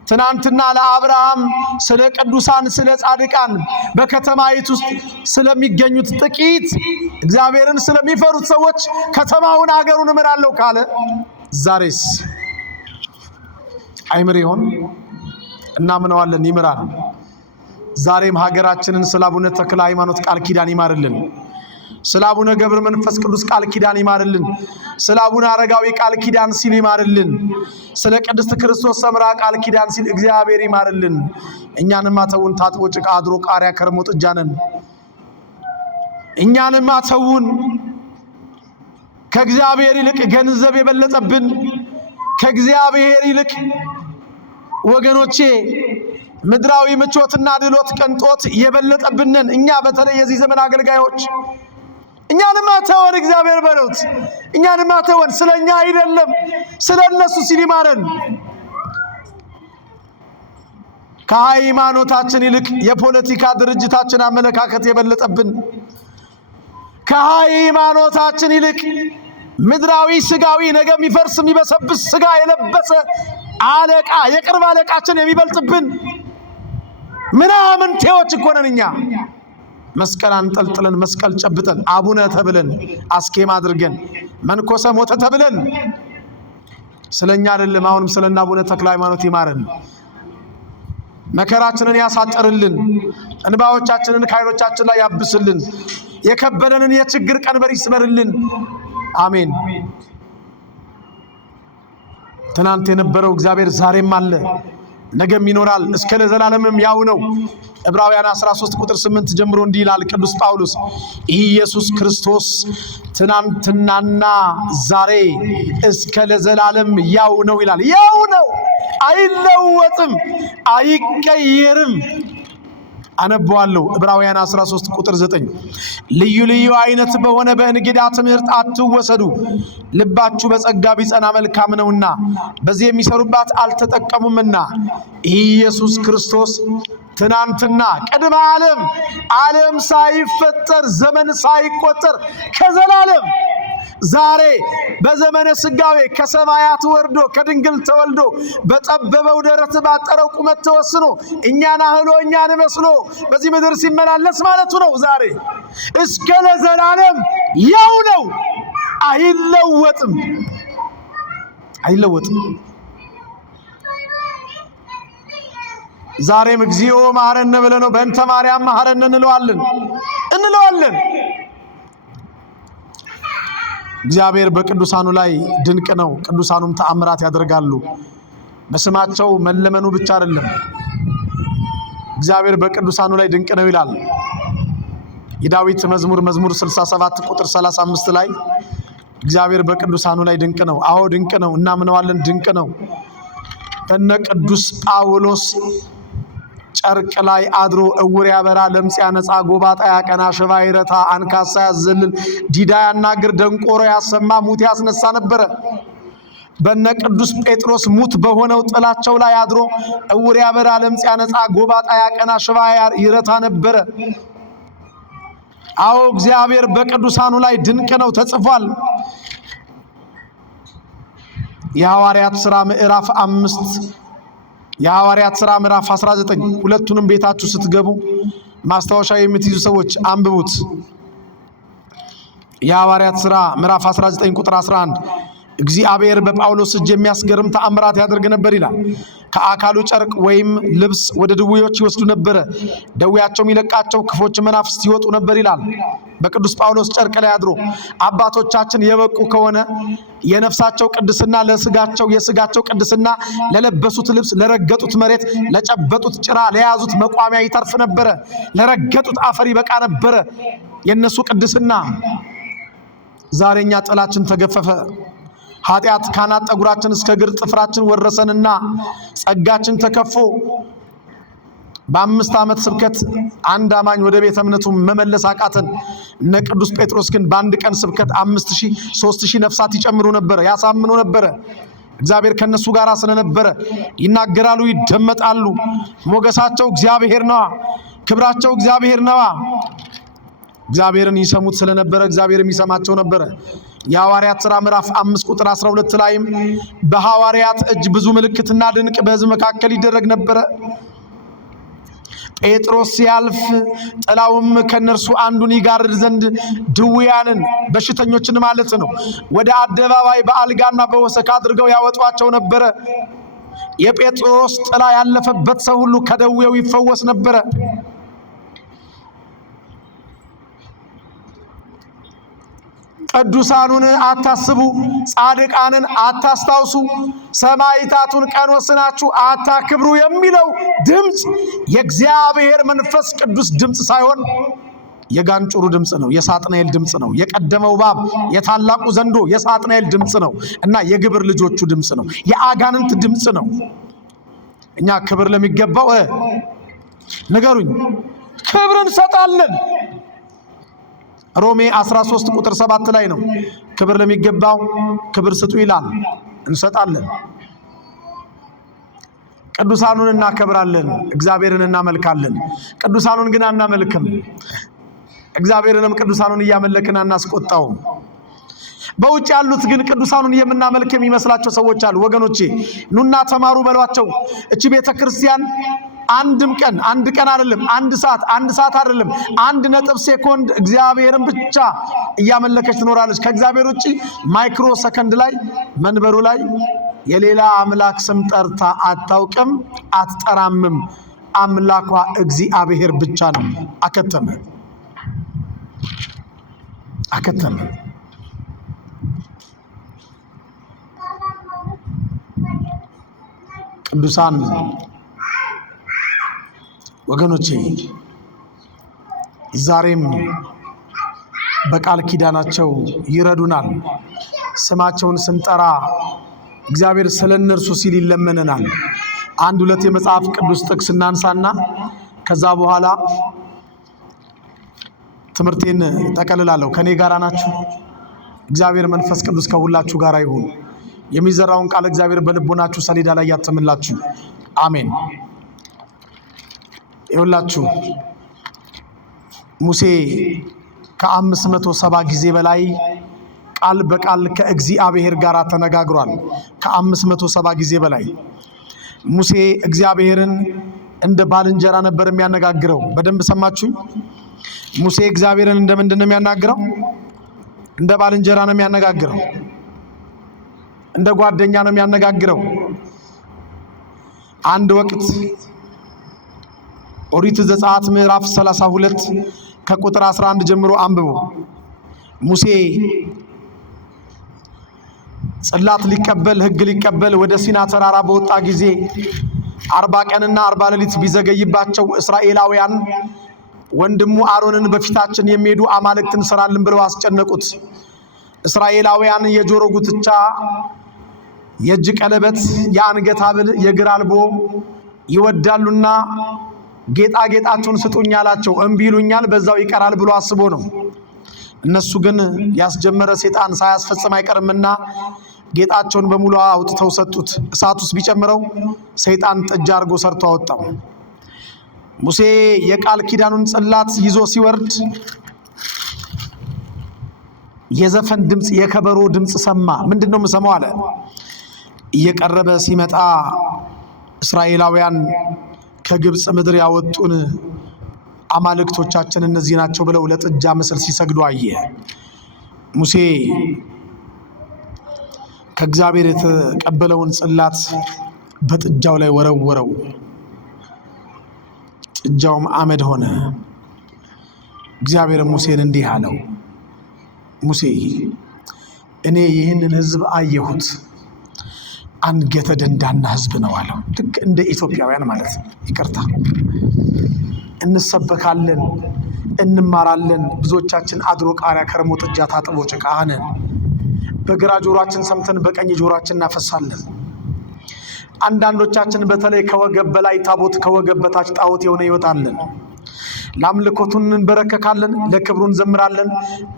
ትናንትና ለአብርሃም ስለ ቅዱሳን ስለ ጻድቃን በከተማይቱ ውስጥ ስለሚገኙት ጥቂት እግዚአብሔርን ስለሚፈሩት ሰዎች ከተማውን አገሩን እምራለሁ ካለ ዛሬስ አይምር ይሆን? እናምነዋለን፣ ይምራል። ዛሬም ሀገራችንን ስለ አቡነ ተክለ ሃይማኖት ቃል ኪዳን ይማርልን። ስለ አቡነ ገብረ መንፈስ ቅዱስ ቃል ኪዳን ይማርልን። ስለ አቡነ አረጋዊ ቃል ኪዳን ሲል ይማርልን። ስለ ቅድስት ክርስቶስ ሰምራ ቃል ኪዳን ሲል እግዚአብሔር ይማርልን። እኛንማ ተውን ታጥቦ ጭቃ አድሮ ቃሪያ ከርሞ ጥጃ ነን። እኛንማ ተውን ከእግዚአብሔር ይልቅ ገንዘብ የበለጠብን፣ ከእግዚአብሔር ይልቅ ወገኖቼ ምድራዊ ምቾትና ድሎት ቅንጦት የበለጠብንን እኛ በተለይ የዚህ ዘመን አገልጋዮች እኛንማ ተወን እግዚአብሔር በሉት። እኛንማ ተወን። ስለኛ አይደለም ስለነሱ ሲል ይማረን። ከሃይማኖታችን ይልቅ የፖለቲካ ድርጅታችን አመለካከት የበለጠብን፣ ከሃይማኖታችን ይልቅ ምድራዊ ስጋዊ ነገ የሚፈርስ የሚበሰብስ ስጋ የለበሰ አለቃ የቅርብ አለቃችን የሚበልጥብን ምናምንቴዎች እኮ ነን እኛ። መስቀል አንጠልጥለን መስቀል ጨብጠን አቡነ ተብለን አስኬማ አድርገን መንኮሰ ሞተ ተብለን ስለኛ አይደለም። አሁንም ስለና አቡነ ተክለ ሃይማኖት ይማረን፣ መከራችንን ያሳጥርልን፣ እንባዎቻችንን ከዓይኖቻችን ላይ ያብስልን፣ የከበደንን የችግር ቀንበር ይስበርልን። አሜን። ትናንት የነበረው እግዚአብሔር ዛሬም አለ፣ ነገም ይኖራል፣ እስከ ለዘላለምም ያው ነው። ዕብራውያን 13 ቁጥር 8 ጀምሮ እንዲህ ይላል ቅዱስ ጳውሎስ፣ ኢየሱስ ክርስቶስ ትናንትናና ዛሬ እስከ ለዘላለም ያው ነው ይላል። ያው ነው፣ አይለወጥም፣ አይቀየርም። አነበዋለሁ። ዕብራውያን 13 ቁጥር 9 ልዩ ልዩ አይነት በሆነ በእንግዳ ትምህርት አትወሰዱ፣ ልባችሁ በጸጋ ቢጸና መልካም ነውና በዚህ የሚሰሩባት አልተጠቀሙምና። ኢየሱስ ክርስቶስ ትናንትና ቅድመ ዓለም ሳይፈጠር ዘመን ሳይቆጠር ከዘላለም ዛሬ በዘመነ ስጋዌ ከሰማያት ወርዶ ከድንግል ተወልዶ በጠበበው ደረት ባጠረው ቁመት ተወስኖ እኛን አህሎ እኛን መስሎ በዚህ ምድር ሲመላለስ ማለቱ ነው። ዛሬ እስከ ለዘላለም ያው ነው፣ አይለወጥም፣ አይለወጥም። ዛሬም እግዚኦ መሐረነ ብለነው በእንተ ማርያም መሐረነ እንለዋለን። እግዚአብሔር በቅዱሳኑ ላይ ድንቅ ነው። ቅዱሳኑም ተአምራት ያደርጋሉ። በስማቸው መለመኑ ብቻ አይደለም፣ እግዚአብሔር በቅዱሳኑ ላይ ድንቅ ነው ይላል። የዳዊት መዝሙር 67 ቁጥር 35 ላይ እግዚአብሔር በቅዱሳኑ ላይ ድንቅ ነው። አዎ ድንቅ ነው፣ እናምነዋለን፣ ድንቅ ነው። እነ ቅዱስ ጳውሎስ ጨርቅ ላይ አድሮ እውር ያበራ፣ ለምጽ ያነጻ፣ ጎባጣ ያቀና፣ ሽባ ይረታ፣ አንካሳ ያዘልል፣ ዲዳ ያናግር፣ ደንቆሮ ያሰማ፣ ሙት ያስነሳ ነበረ። በነ ቅዱስ ጴጥሮስ ሙት በሆነው ጥላቸው ላይ አድሮ እውር ያበራ፣ ለምጽ ያነጻ፣ ጎባጣ ያቀና፣ ሽባ ይረታ ነበረ። አዎ እግዚአብሔር በቅዱሳኑ ላይ ድንቅ ነው፣ ተጽፏል። የሐዋርያት ሥራ ምዕራፍ 5 የሐዋርያት ሥራ ምዕራፍ 19 ሁለቱንም ቤታችሁ ስትገቡ ማስታወሻ የምትይዙ ሰዎች አንብቡት። የሐዋርያት ሥራ ምዕራፍ 19 ቁጥር 11 እግዚአብሔር በጳውሎስ እጅ የሚያስገርም ተአምራት ያደርግ ነበር ይላል። ከአካሉ ጨርቅ ወይም ልብስ ወደ ድውዮች ይወስዱ ነበረ፣ ደዌያቸውም ይለቃቸው፣ ክፎች መናፍስት ይወጡ ነበር ይላል። በቅዱስ ጳውሎስ ጨርቅ ላይ አድሮ አባቶቻችን የበቁ ከሆነ የነፍሳቸው ቅድስና ለስጋቸው፣ የስጋቸው ቅድስና ለለበሱት ልብስ፣ ለረገጡት መሬት፣ ለጨበጡት ጭራ፣ ለያዙት መቋሚያ ይተርፍ ነበረ። ለረገጡት አፈር ይበቃ ነበረ የነሱ ቅድስና። ዛሬኛ ጥላችን ተገፈፈ። ኃጢአት ካናት ጠጉራችን እስከ እግር ጥፍራችን ወረሰንና ጸጋችን ተከፎ በ5 ዓመት ስብከት አንድ አማኝ ወደ ቤተ እምነቱ መመለስ አቃተን። እነ ቅዱስ ጴጥሮስ ግን በአንድ ቀን ስብከት 5000 3000 ነፍሳት ይጨምሩ ነበረ፣ ያሳምኑ ነበረ። እግዚአብሔር ከነሱ ጋር ስለነበረ ይናገራሉ፣ ይደመጣሉ። ሞገሳቸው እግዚአብሔር ነዋ፣ ክብራቸው እግዚአብሔር ነዋ። እግዚአብሔርን ይሰሙት ስለነበረ እግዚአብሔርም ይሰማቸው ነበረ። የሐዋርያት ሥራ ምዕራፍ 5 ቁጥር 12 ላይም በሐዋርያት እጅ ብዙ ምልክትና ድንቅ በሕዝብ መካከል ይደረግ ነበረ። ጴጥሮስ ሲያልፍ ጥላውም ከነርሱ አንዱን ይጋርድ ዘንድ ድውያንን፣ በሽተኞችን ማለት ነው፣ ወደ አደባባይ በአልጋና በወሰካ አድርገው ያወጧቸው ነበረ። የጴጥሮስ ጥላ ያለፈበት ሰው ሁሉ ከደዌው ይፈወስ ነበረ። ቅዱሳኑን አታስቡ፣ ጻድቃንን አታስታውሱ፣ ሰማዕታቱን ቀን ወስናችሁ አታክብሩ የሚለው ድምፅ የእግዚአብሔር መንፈስ ቅዱስ ድምፅ ሳይሆን የጋንጩሩ ድምፅ ነው፣ የሳጥናኤል ድምፅ ነው። የቀደመው እባብ የታላቁ ዘንዶ የሳጥናኤል ድምፅ ነው እና የግብር ልጆቹ ድምፅ ነው፣ የአጋንንት ድምፅ ነው። እኛ ክብር ለሚገባው ንገሩኝ፣ ክብር እንሰጣለን። ሮሜ 13 ቁጥር 7 ላይ ነው ክብር ለሚገባው ክብር ስጡ ይላል። እንሰጣለን። ቅዱሳኑን እናከብራለን፣ እግዚአብሔርን እናመልካለን። ቅዱሳኑን ግን አናመልክም። እግዚአብሔርንም ቅዱሳኑን እያመለክን አናስቆጣውም። በውጭ ያሉት ግን ቅዱሳኑን የምናመልክ የሚመስላቸው ሰዎች አሉ። ወገኖቼ ኑና ተማሩ በሏቸው። እቺ ቤተክርስቲያን አንድም ቀን አንድ ቀን አይደለም፣ አንድ ሰዓት አይደለም፣ 1 ሴኮንድ እግዚአብሔርን ብቻ እያመለከች ትኖራለች። ከእግዚአብሔር ውጪ ማይክሮ ሰከንድ ላይ መንበሩ ላይ የሌላ አምላክ ስም ጠርታ አታውቅም፣ አትጠራምም። አምላኳ እግዚአብሔር ብቻ ነው። አከተመ። ቅዱሳን ወገኖቼ ዛሬም በቃል ኪዳናቸው ይረዱናል። ስማቸውን ስንጠራ እግዚአብሔር ስለነርሱ ሲል ይለመነናል። 1-2 የመጽሐፍ ቅዱስ ጥቅስ እናንሳና ከዛ በኋላ ትምህርቴን ጠቀልላለሁ። ከኔ ጋር ናችሁ? እግዚአብሔር መንፈስ ቅዱስ ከሁላችሁ ጋር ይሁን። የሚዘራውን ቃል እግዚአብሔር በልቦናችሁ ሰሌዳ ላይ ያትምላችሁ። አሜን። ይኸውላችሁ ሙሴ ከ570 ጊዜ በላይ ቃል በቃል ከእግዚአብሔር ጋር ተነጋግሯል። ከ570 ጊዜ በላይ ሙሴ እግዚአብሔርን እንደ ባልንጀራ ነበር የሚያነጋግረው። በደንብ ሰማችሁኝ? ሙሴ እግዚአብሔርን እንደምንድን ነው የሚያናግረው? እንደ ባልንጀራ ነው የሚያነጋግረው። እንደ ጓደኛ ነው የሚያነጋግረው። አንድ ወቅት ኦሪት ዘጸአት ምዕራፍ 32 ከቁጥር 11 ጀምሮ አንብቡ። ሙሴ ጽላት ሊቀበል ሕግ ሊቀበል ወደ ሲና ተራራ በወጣ ጊዜ 40 ቀንና 40 ሌሊት ቢዘገይባቸው እስራኤላውያን ወንድሙ አሮንን በፊታችን የሚሄዱ አማልክትን ስራልን ብለው አስጨነቁት። እስራኤላውያን የጆሮ ጉትቻ፣ የእጅ ቀለበት፣ የአንገት ሐብል፣ የግር አልቦ ይወዳሉና ጌጣጌጣችሁን ስጡኝ አላቸው። እምቢ ይሉኛል፣ በዛው ይቀራል ብሎ አስቦ ነው። እነሱ ግን ያስጀመረ ሰይጣን ሳያስፈጽም አይቀርምና ጌጣቸውን በሙሉ አውጥተው ሰጡት። እሳት ውስጥ ቢጨምረው ሰይጣን ጥጃ አድርጎ ሰርቶ አወጣው። ሙሴ የቃል ኪዳኑን ጽላት ይዞ ሲወርድ የዘፈን ድምፅ፣ የከበሮ ድምፅ ሰማ። ምንድነው የምሰማው አለ። እየቀረበ ሲመጣ እስራኤላውያን ከግብፅ ምድር ያወጡን አማልክቶቻችን እነዚህ ናቸው ብለው ለጥጃ ምስል ሲሰግዱ አየ። ሙሴ ከእግዚአብሔር የተቀበለውን ጽላት በጥጃው ላይ ወረወረው። ጥጃውም አመድ ሆነ። እግዚአብሔር ሙሴን እንዲህ አለው፣ ሙሴ እኔ ይህንን ሕዝብ አየሁት፣ አንገተ ደንዳና ሕዝብ ነው አለው። ልክ እንደ ኢትዮጵያውያን ማለት ነው። ይቅርታ፣ እንሰበካለን፣ እንማራለን። ብዙዎቻችን አድሮ ቃሪያ ከርሞ ጥጃ ታጥቦ ጭቃ ነን። በግራ ጆሮአችን ሰምተን በቀኝ ጆሮአችን እናፈሳለን። አንዳንዶቻችን በተለይ ከወገብ በላይ ታቦት ከወገብ በታች ጣዖት የሆነ ሕይወት አለን። ለአምልኮቱን እንበረከካለን፣ ለክብሩ እንዘምራለን።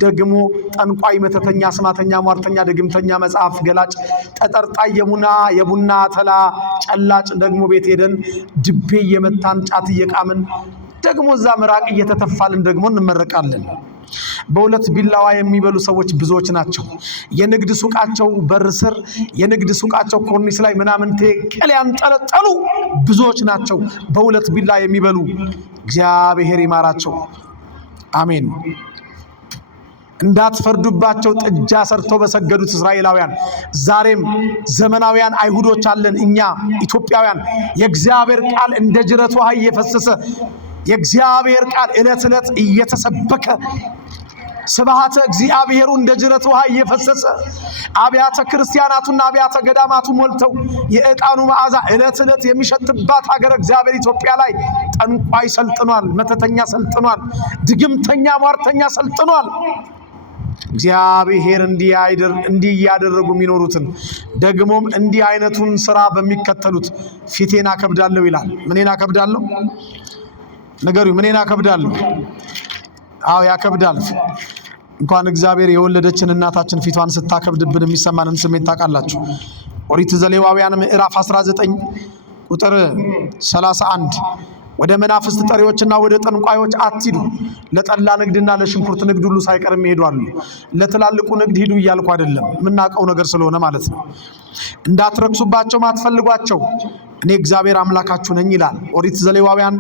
ደግሞ ጠንቋይ፣ መተተኛ፣ አስማተኛ፣ ሟርተኛ፣ ድግምተኛ፣ መጽሐፍ ገላጭ፣ ጠጠርጣይ፣ የቡና ተላ ጨላጭ ደግሞ ቤት ሄደን ድቤ እየመታን ጫት እየቃምን ደግሞ እዛ ምራቅ እየተተፋልን ደግሞ እንመረቃለን። በሁለት ቢላዋ የሚበሉ ሰዎች ብዙዎች ናቸው። የንግድ ሱቃቸው በር ስር፣ የንግድ ሱቃቸው ኮርኒስ ላይ ምናምን ቅል ያንጠለጠሉ ብዙዎች ናቸው በሁለት ቢላ የሚበሉ። እግዚአብሔር ይማራቸው። አሜን። እንዳትፈርዱባቸው ጥጃ ሰርተው በሰገዱት እስራኤላውያን ዛሬም ዘመናውያን አይሁዶች አለን። እኛ ኢትዮጵያውያን የእግዚአብሔር ቃል እንደ ጅረት ውሃ እየፈሰሰ የእግዚአብሔር ቃል ዕለት ዕለት እየተሰበከ ስብሐተ እግዚአብሔሩ እንደ ጅረት ውሃ እየፈሰሰ አብያተ ክርስቲያናቱና አብያተ ገዳማቱ ሞልተው የዕጣኑ መዓዛ ዕለት ዕለት የሚሸትባት ሀገር እግዚአብሔር ኢትዮጵያ ላይ ጠንቋይ ሰልጥኗል፣ መተተኛ ሰልጥኗል፣ ድግምተኛ ሟርተኛ ሰልጥኗል። እግዚአብሔር እንዲህ እያደረጉ የሚኖሩትን ደግሞም እንዲህ አይነቱን ስራ በሚከተሉት ፊቴን አከብዳለሁ ይላል። ምኔን አከብዳለሁ? ነገሩ ምኔን አከብዳለሁ? አዎ ያከብዳል። እንኳን እግዚአብሔር የወለደችን እናታችን ፊቷን ስታከብድብን የሚሰማንን ስሜት ታውቃላችሁ። ኦሪት ዘሌዋውያን ምዕራፍ 19 ቁጥር 31 ወደ መናፍስት ጠሪዎችና ወደ ጠንቋዮች አትሂዱ፣ ለጠላ ንግድና ለሽንኩርት ንግድ ሁሉ ሳይቀርም ይሄዳሉ። ለትላልቁ ንግድ ሂዱ እያልኩ አይደለም፣ የምናውቀው ነገር ስለሆነ ማለት ነው። እንዳትረክሱባቸው ማትፈልጓቸው እኔ እግዚአብሔር አምላካችሁ ነኝ ይላል። ኦሪት ዘሌዋውያን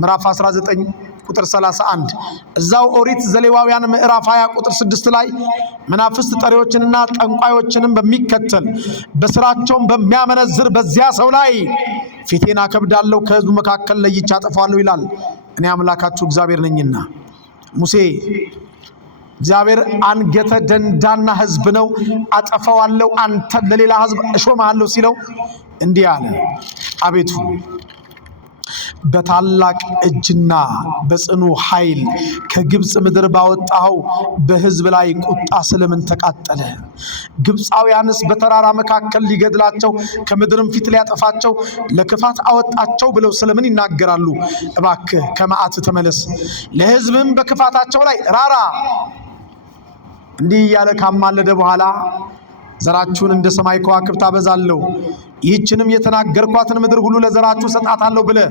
ምዕራፍ 19 ቁጥር 31 እዛው ኦሪት ዘሌዋውያን ምዕራፍ 20 ቁጥር 6 ላይ መናፍስት ጠሪዎችንና ጠንቋዮችንም በሚከተል በስራቸውም በሚያመነዝር በዚያ ሰው ላይ ፊቴን አከብዳለሁ፣ ከሕዝቡ መካከል ለይቼ አጠፋለሁ ይላል። እኔ አምላካችሁ እግዚአብሔር ነኝና። ሙሴ እግዚአብሔር አንገተ ደንዳና ሕዝብ ነው አጠፋዋለሁ፣ አንተን ለሌላ ሕዝብ እሾምሃለሁ ሲለው እንዲህ አለ፣ አቤቱ በታላቅ እጅና በጽኑ ኃይል ከግብፅ ምድር ባወጣኸው በሕዝብ ላይ ቁጣ ስለምን ተቃጠለ? ግብፃውያንስ በተራራ መካከል ሊገድላቸው ከምድርም ፊት ሊያጠፋቸው ለክፋት አወጣቸው ብለው ስለምን ይናገራሉ? እባክህ ከመዓት ተመለስ፣ ለሕዝብም በክፋታቸው ላይ ራራ። እንዲህ እያለ ካማለደ በኋላ ዘራችሁን እንደ ሰማይ ከዋክብት አበዛለሁ፣ ይህችንም የተናገርኳትን ምድር ሁሉ ለዘራችሁ ሰጣታለሁ ብለህ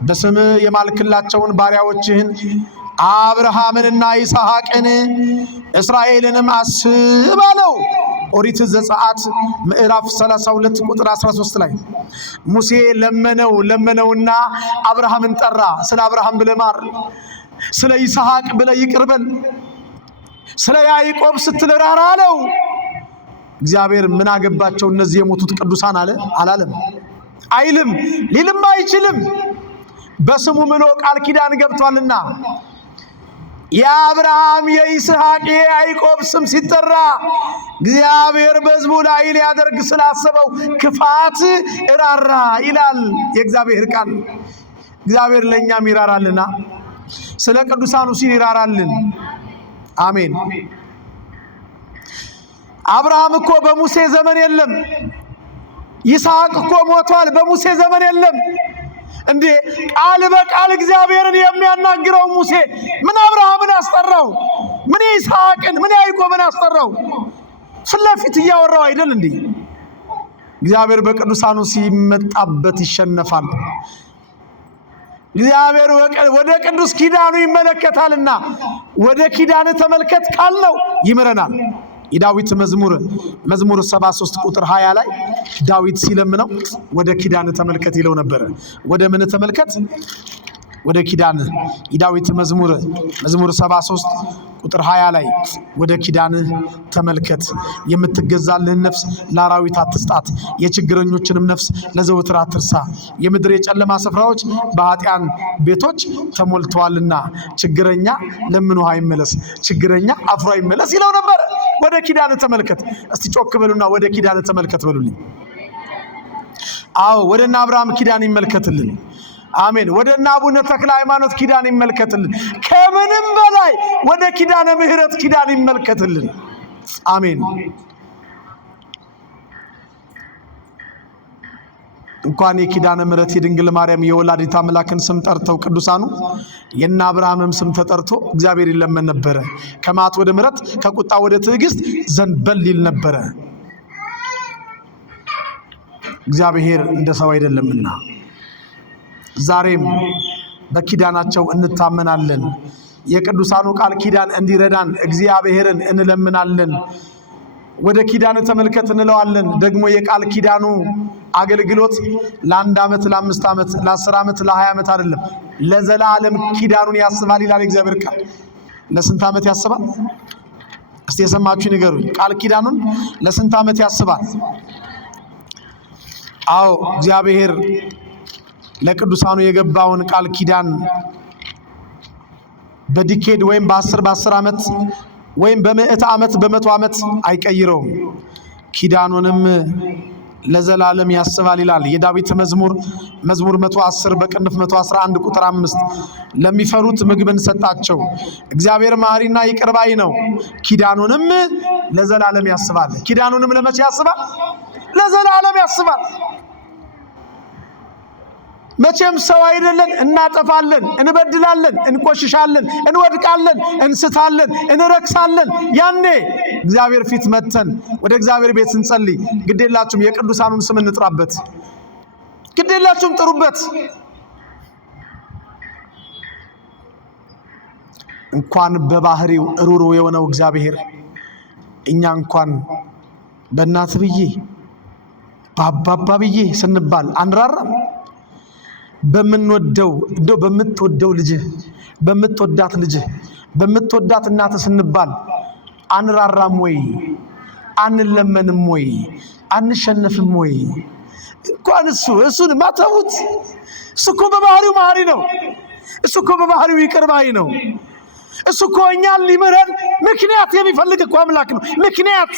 በስምህ የማልክላቸውን ባሪያዎችህን አብርሃምንና ይስሐቅን እስራኤልንም አስብ አለው። ኦሪት ዘጸአት ምዕራፍ 32 ቁጥር 13 ላይ ሙሴ ለመነውና አብርሃምን ጠራ። ስለ አብርሃም ብለህ ማር፣ ስለ ይስሐቅ ብለህ ይቅር በል፣ ስለ ያዕቆብ ስትል ራራ አለው። እግዚአብሔር ምን አገባቸው እነዚህ የሞቱት ቅዱሳን አለ? አላለም፣ አይልም፣ ሊልም አይችልም። በስሙ ምሎ ቃል ኪዳን ገብቷልና የአብርሃም የይስሐቅ የያዕቆብ ስም ሲጠራ እግዚአብሔር በሕዝቡ ላይ ሊያደርግ ስላሰበው ክፋት እራራ ይላል የእግዚአብሔር ቃል። እግዚአብሔር ለእኛም ይራራልና ስለ ቅዱሳኑ ሲል ይራራልን። አሜን። አብርሃም እኮ በሙሴ ዘመን የለም። ይስሐቅ እኮ ሞቷል፣ በሙሴ ዘመን የለም። እንዴ ቃል በቃል እግዚአብሔርን የሚያናግረው ሙሴ ምን አብርሃምን አስጠራው? ምን ይስሐቅን፣ ምን ያዕቆብን አስጠራው? ፊት ለፊት እያወራው አይደል እንዴ? እግዚአብሔር በቅዱሳኑ ሲመጣበት ይሸነፋል። እግዚአብሔር ወደ ቅዱስ ኪዳኑ ይመለከታልና ወደ ኪዳን ተመልከት ካልነው ይምረናል። የዳዊት መዝሙር 73 ቁጥር 20 ላይ ዳዊት ሲለምነው ወደ ኪዳን ተመልከት ይለው ነበር። ወደ ምን ተመልከት? ወደ ኪዳን። የዳዊት መዝሙር 73 ቁጥር 20 ላይ ወደ ኪዳን ተመልከት፣ የምትገዛልህን ነፍስ ለአራዊት አትስጣት፣ የችግረኞችንም ነፍስ ለዘወትር አትርሳ። የምድር የጨለማ ስፍራዎች በኃጢአን ቤቶች ተሞልተዋልና ችግረኛ ለምኑ አይመለስ፣ ችግረኛ አፍሮ አይመለስ ይለው ነበር። ወደ ኪዳን ተመልከት። እስቲ ጮክ በሉና ወደ ኪዳን ተመልከት በሉልኝ። አዎ ወደና አብርሃም ኪዳን ይመልከትልን። አሜን። ወደና አቡነ ተክለ ሃይማኖት ኪዳን ይመልከትልን። ከምንም በላይ ወደ ኪዳነ ምሕረት ኪዳን ይመልከትልን። አሜን። እንኳን የኪዳነ ምሕረት የድንግል ማርያም የወላዲተ አምላክን ስም ጠርተው ቅዱሳኑ የና አብርሃምም ስም ተጠርቶ እግዚአብሔር ይለመን ነበረ። ከመዓት ወደ ምሕረት፣ ከቁጣ ወደ ትዕግስት ዘንበል ይል ነበረ። እግዚአብሔር እንደ ሰው አይደለምና ዛሬም በኪዳናቸው እንታመናለን። የቅዱሳኑ ቃል ኪዳን እንዲረዳን እግዚአብሔርን እንለምናለን። ወደ ኪዳን ተመልከት እንለዋለን። ደግሞ የቃል ኪዳኑ አገልግሎት ለ1 ዓመት፣ ለ5 ዓመት፣ ለ10 ዓመት፣ ለ20 ዓመት አይደለም፣ ለዘላለም ኪዳኑን ያስባል ይላል እግዚአብሔር ቃል። ለስንት ዓመት ያስባል? እስቲ የሰማችሁ ንገሩኝ። ቃል ኪዳኑን ለስንት ዓመት ያስባል? አዎ እግዚአብሔር ለቅዱሳኑ የገባውን ቃል ኪዳን በዲኬድ ወይም በ10 ዓመት ወይም በ100 ዓመት በ100 ዓመት አይቀይረውም። ኪዳኑንም ለዘላለም ያስባል ይላል የዳዊት መዝሙር 110 በቅንፍ 111 ቁጥር 5 ለሚፈሩት ምግብን ሰጣቸው። እግዚአብሔር መሐሪና ይቅር ባይ ነው። ኪዳኑንም ለዘላለም ያስባል። ኪዳኑንም ለመቼ ያስባል? ለዘላለም ያስባል። መቼም ሰው አይደለን፣ እናጠፋለን፣ እንበድላለን፣ እንቆሽሻለን፣ እንወድቃለን፣ እንስታለን፣ እንረክሳለን። ያኔ እግዚአብሔር ፊት መተን ወደ እግዚአብሔር ቤት ስንጸልይ ግዴላችሁም የቅዱሳኑን ስም እንጥራበት። ግዴላችሁም ጥሩበት። እንኳን በባህሪው ሩሩ የሆነው እግዚአብሔር እኛ እንኳን በእናት ብዬ በአባባ ብዬ ስንባል አንራራም? በምንወደው እንደው በምትወደው ልጅ በምትወዳት ልጅ በምትወዳት እናት ስንባል አንራራም ወይ? አንለመንም ወይ? አንሸነፍም ወይ? እንኳን እሱን ማተውት። እሱ እኮ በባህሪው መሐሪ ነው። እሱ እኮ በባህሪው ይቅር ባይ ነው። እሱ እኮ እኛን ሊምረን ምክንያት የሚፈልግ እኮ አምላክ ነው። ምክንያት፣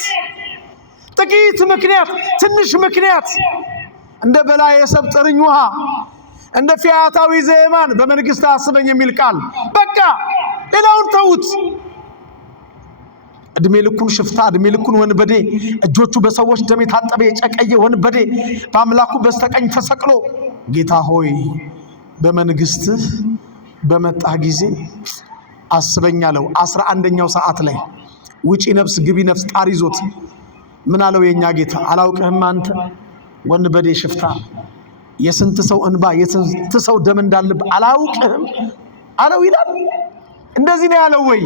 ጥቂት ምክንያት፣ ትንሽ ምክንያት እንደ በላይ የሰብጥርኝ ውሃ እንደ ፊያታዊ ዘየማን በመንግስት አስበኝ የሚል ቃል። በቃ ሌላውን ተውት። እድሜ ልኩን ሽፍታ፣ እድሜ ልኩን ወንበዴ፣ እጆቹ በሰዎች ደም የታጠበ የጨቀየ ወንበዴ በአምላኩ በስተቀኝ ተሰቅሎ ጌታ ሆይ በመንግስትህ በመጣህ ጊዜ አስበኝ አለው። 11ኛው ሰዓት ላይ ውጪ ነፍስ ግቢ ነፍስ ጣር ይዞት ምን አለው የኛ ጌታ? አላውቅህም አንተ ወንበዴ ሽፍታ፣ የስንት ሰው እንባ የስንት ሰው ደም እንዳለብ አላውቅህም አለው ይላል። እንደዚህ ነው ያለው ወይ?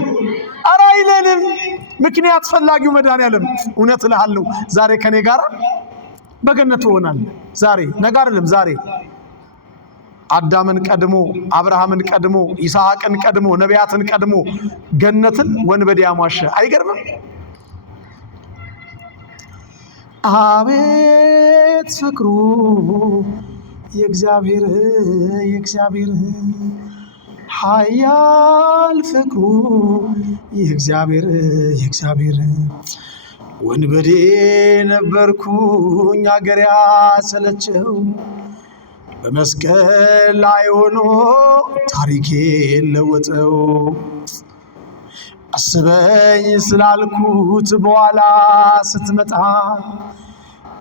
ኧረ አይለንም። ምክንያት ፈላጊው መድኃኒዓለም እውነት እልሃለሁ ዛሬ ከኔ ጋር በገነት ትሆናለህ። ዛሬ ነገ አይደለም፣ ዛሬ አዳምን ቀድሞ አብርሃምን ቀድሞ ይስሐቅን ቀድሞ ነቢያትን ቀድሞ ገነትን ወንበዴ ያሟሸ አይገርምም? አቤት ፍቅሩ የእግዚአብሔር ኃያል ፍቅሩ የእግዚአብሔር ወንበዴ ነበርኩኝ አገር ያሰለቸው በመስቀል ላይ ሆኖ ታሪኬን ለወጠው። አስበኝ ስላልኩት በኋላ ስትመጣ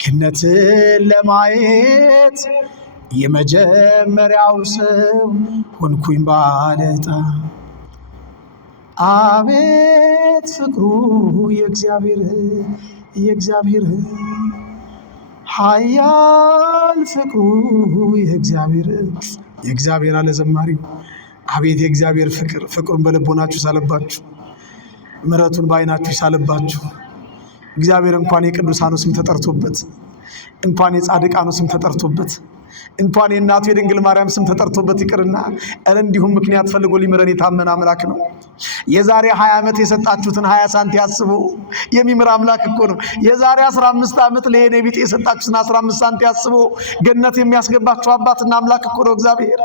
ገነትን ለማየት የመጀመሪያው ሰው ሆንኩኝ ባለዕጣ። አቤት ፍቅሩ የእግዚአብሔር ኃያል ፍቅሩ የእግዚአብሔር አለ ዘማሪው። አቤት የእግዚአብሔር ፍቅሩን በልቦናችሁ ሳለባችሁ፣ ምሕረቱን በዓይናችሁ ሳለባችሁ። እግዚአብሔር እንኳን የቅዱሳኑ ስም ተጠርቶበት፣ እንኳን የጻድቃኑ ስም ተጠርቶበት፣ እንኳን የእናቱ የድንግል ማርያም ስም ተጠርቶበት ይቅርና እንዲሁም ምክንያት ፈልጎ ሊምረን የታመነ አምላክ ነው። የዛሬ 20 ዓመት የሰጣችሁትን 20 ሳንቲ ያስቡ የሚምር አምላክ እኮ ነው። የዛሬ 15 ዓመት ለኔ ቢጤ የሰጣችሁትን 15 ሳንቲ ያስቡ ገነት የሚያስገባችሁ አባትና አምላክ እኮ ነው እግዚአብሔር።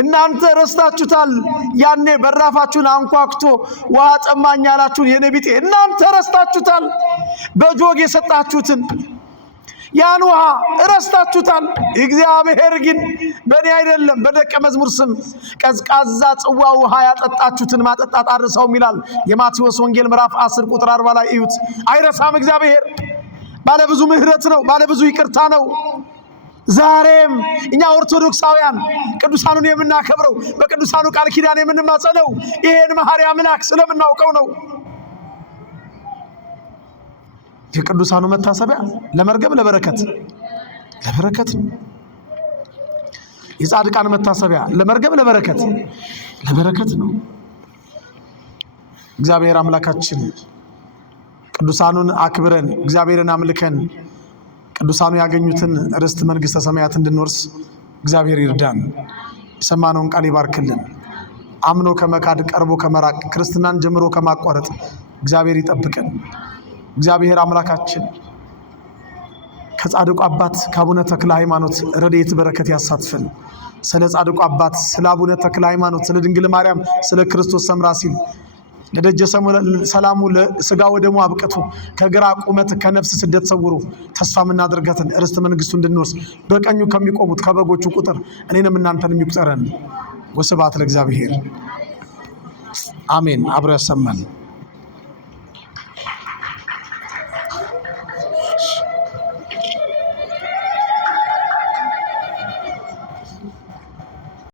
እናንተ ረስታችሁታል። ያኔ በራፋችሁን አንኳክቶ ውሃ ጠማኝ ያላችሁን የኔ ቢጤ እናንተ ረስታችሁታል። በጆግ የሰጣችሁትን ያን ውሃ ረስታችሁታል። እግዚአብሔር ግን በእኔ አይደለም በደቀ መዝሙር ስም ቀዝቃዛ ጽዋ ውሃ ያጠጣችሁትን ማጠጣት አርሰውም ይላል የማቴዎስ ወንጌል ምዕራፍ 10 ቁጥር 40 ላይ እዩት። አይረሳም እግዚአብሔር። ባለብዙ ምሕረት ነው፣ ባለብዙ ይቅርታ ነው። ዛሬም እኛ ኦርቶዶክሳውያን ቅዱሳኑን የምናከብረው በቅዱሳኑ ቃል ኪዳን የምንማጸነው ይሄን መሐሪ አምላክ ስለምናውቀው ነው። የቅዱሳኑ መታሰቢያ ለመርገም ለበረከት ነው። የጻድቃን መታሰቢያ ለመርገም ለበረከት ነው። እግዚአብሔር አምላካችን ቅዱሳኑን አክብረን እግዚአብሔርን አምልከን ቅዱሳኑ ያገኙትን ርስት መንግሥተ ሰማያት እንድንወርስ እግዚአብሔር ይርዳን። የሰማነውን ቃል ይባርክልን። አምኖ ከመካድ ቀርቦ ከመራቅ ክርስትናን ጀምሮ ከማቋረጥ እግዚአብሔር ይጠብቀን። እግዚአብሔር አምላካችን ከጻድቁ አባት ከአቡነ ተክለ ሃይማኖት ረድኤት በረከት ያሳትፈን። ስለ ጻድቁ አባት ስለ አቡነ ተክለ ሃይማኖት ስለ ድንግል ማርያም ስለ ክርስቶስ ሰምራ ሲል ለደጀ ሰላሙ ለስጋ ወደሙ አብቅቶ ከግራ ቁመት ከነፍስ ስደት ሰውሮ ተስፋ የምናደርጋትን ርስት መንግስቱ እንድንወርስ በቀኙ ከሚቆሙት ከበጎቹ ቁጥር እኔንም እናንተንም ይቁጠረን። ወስብሐት ለእግዚአብሔር አሜን። አብሮ ያሰማን።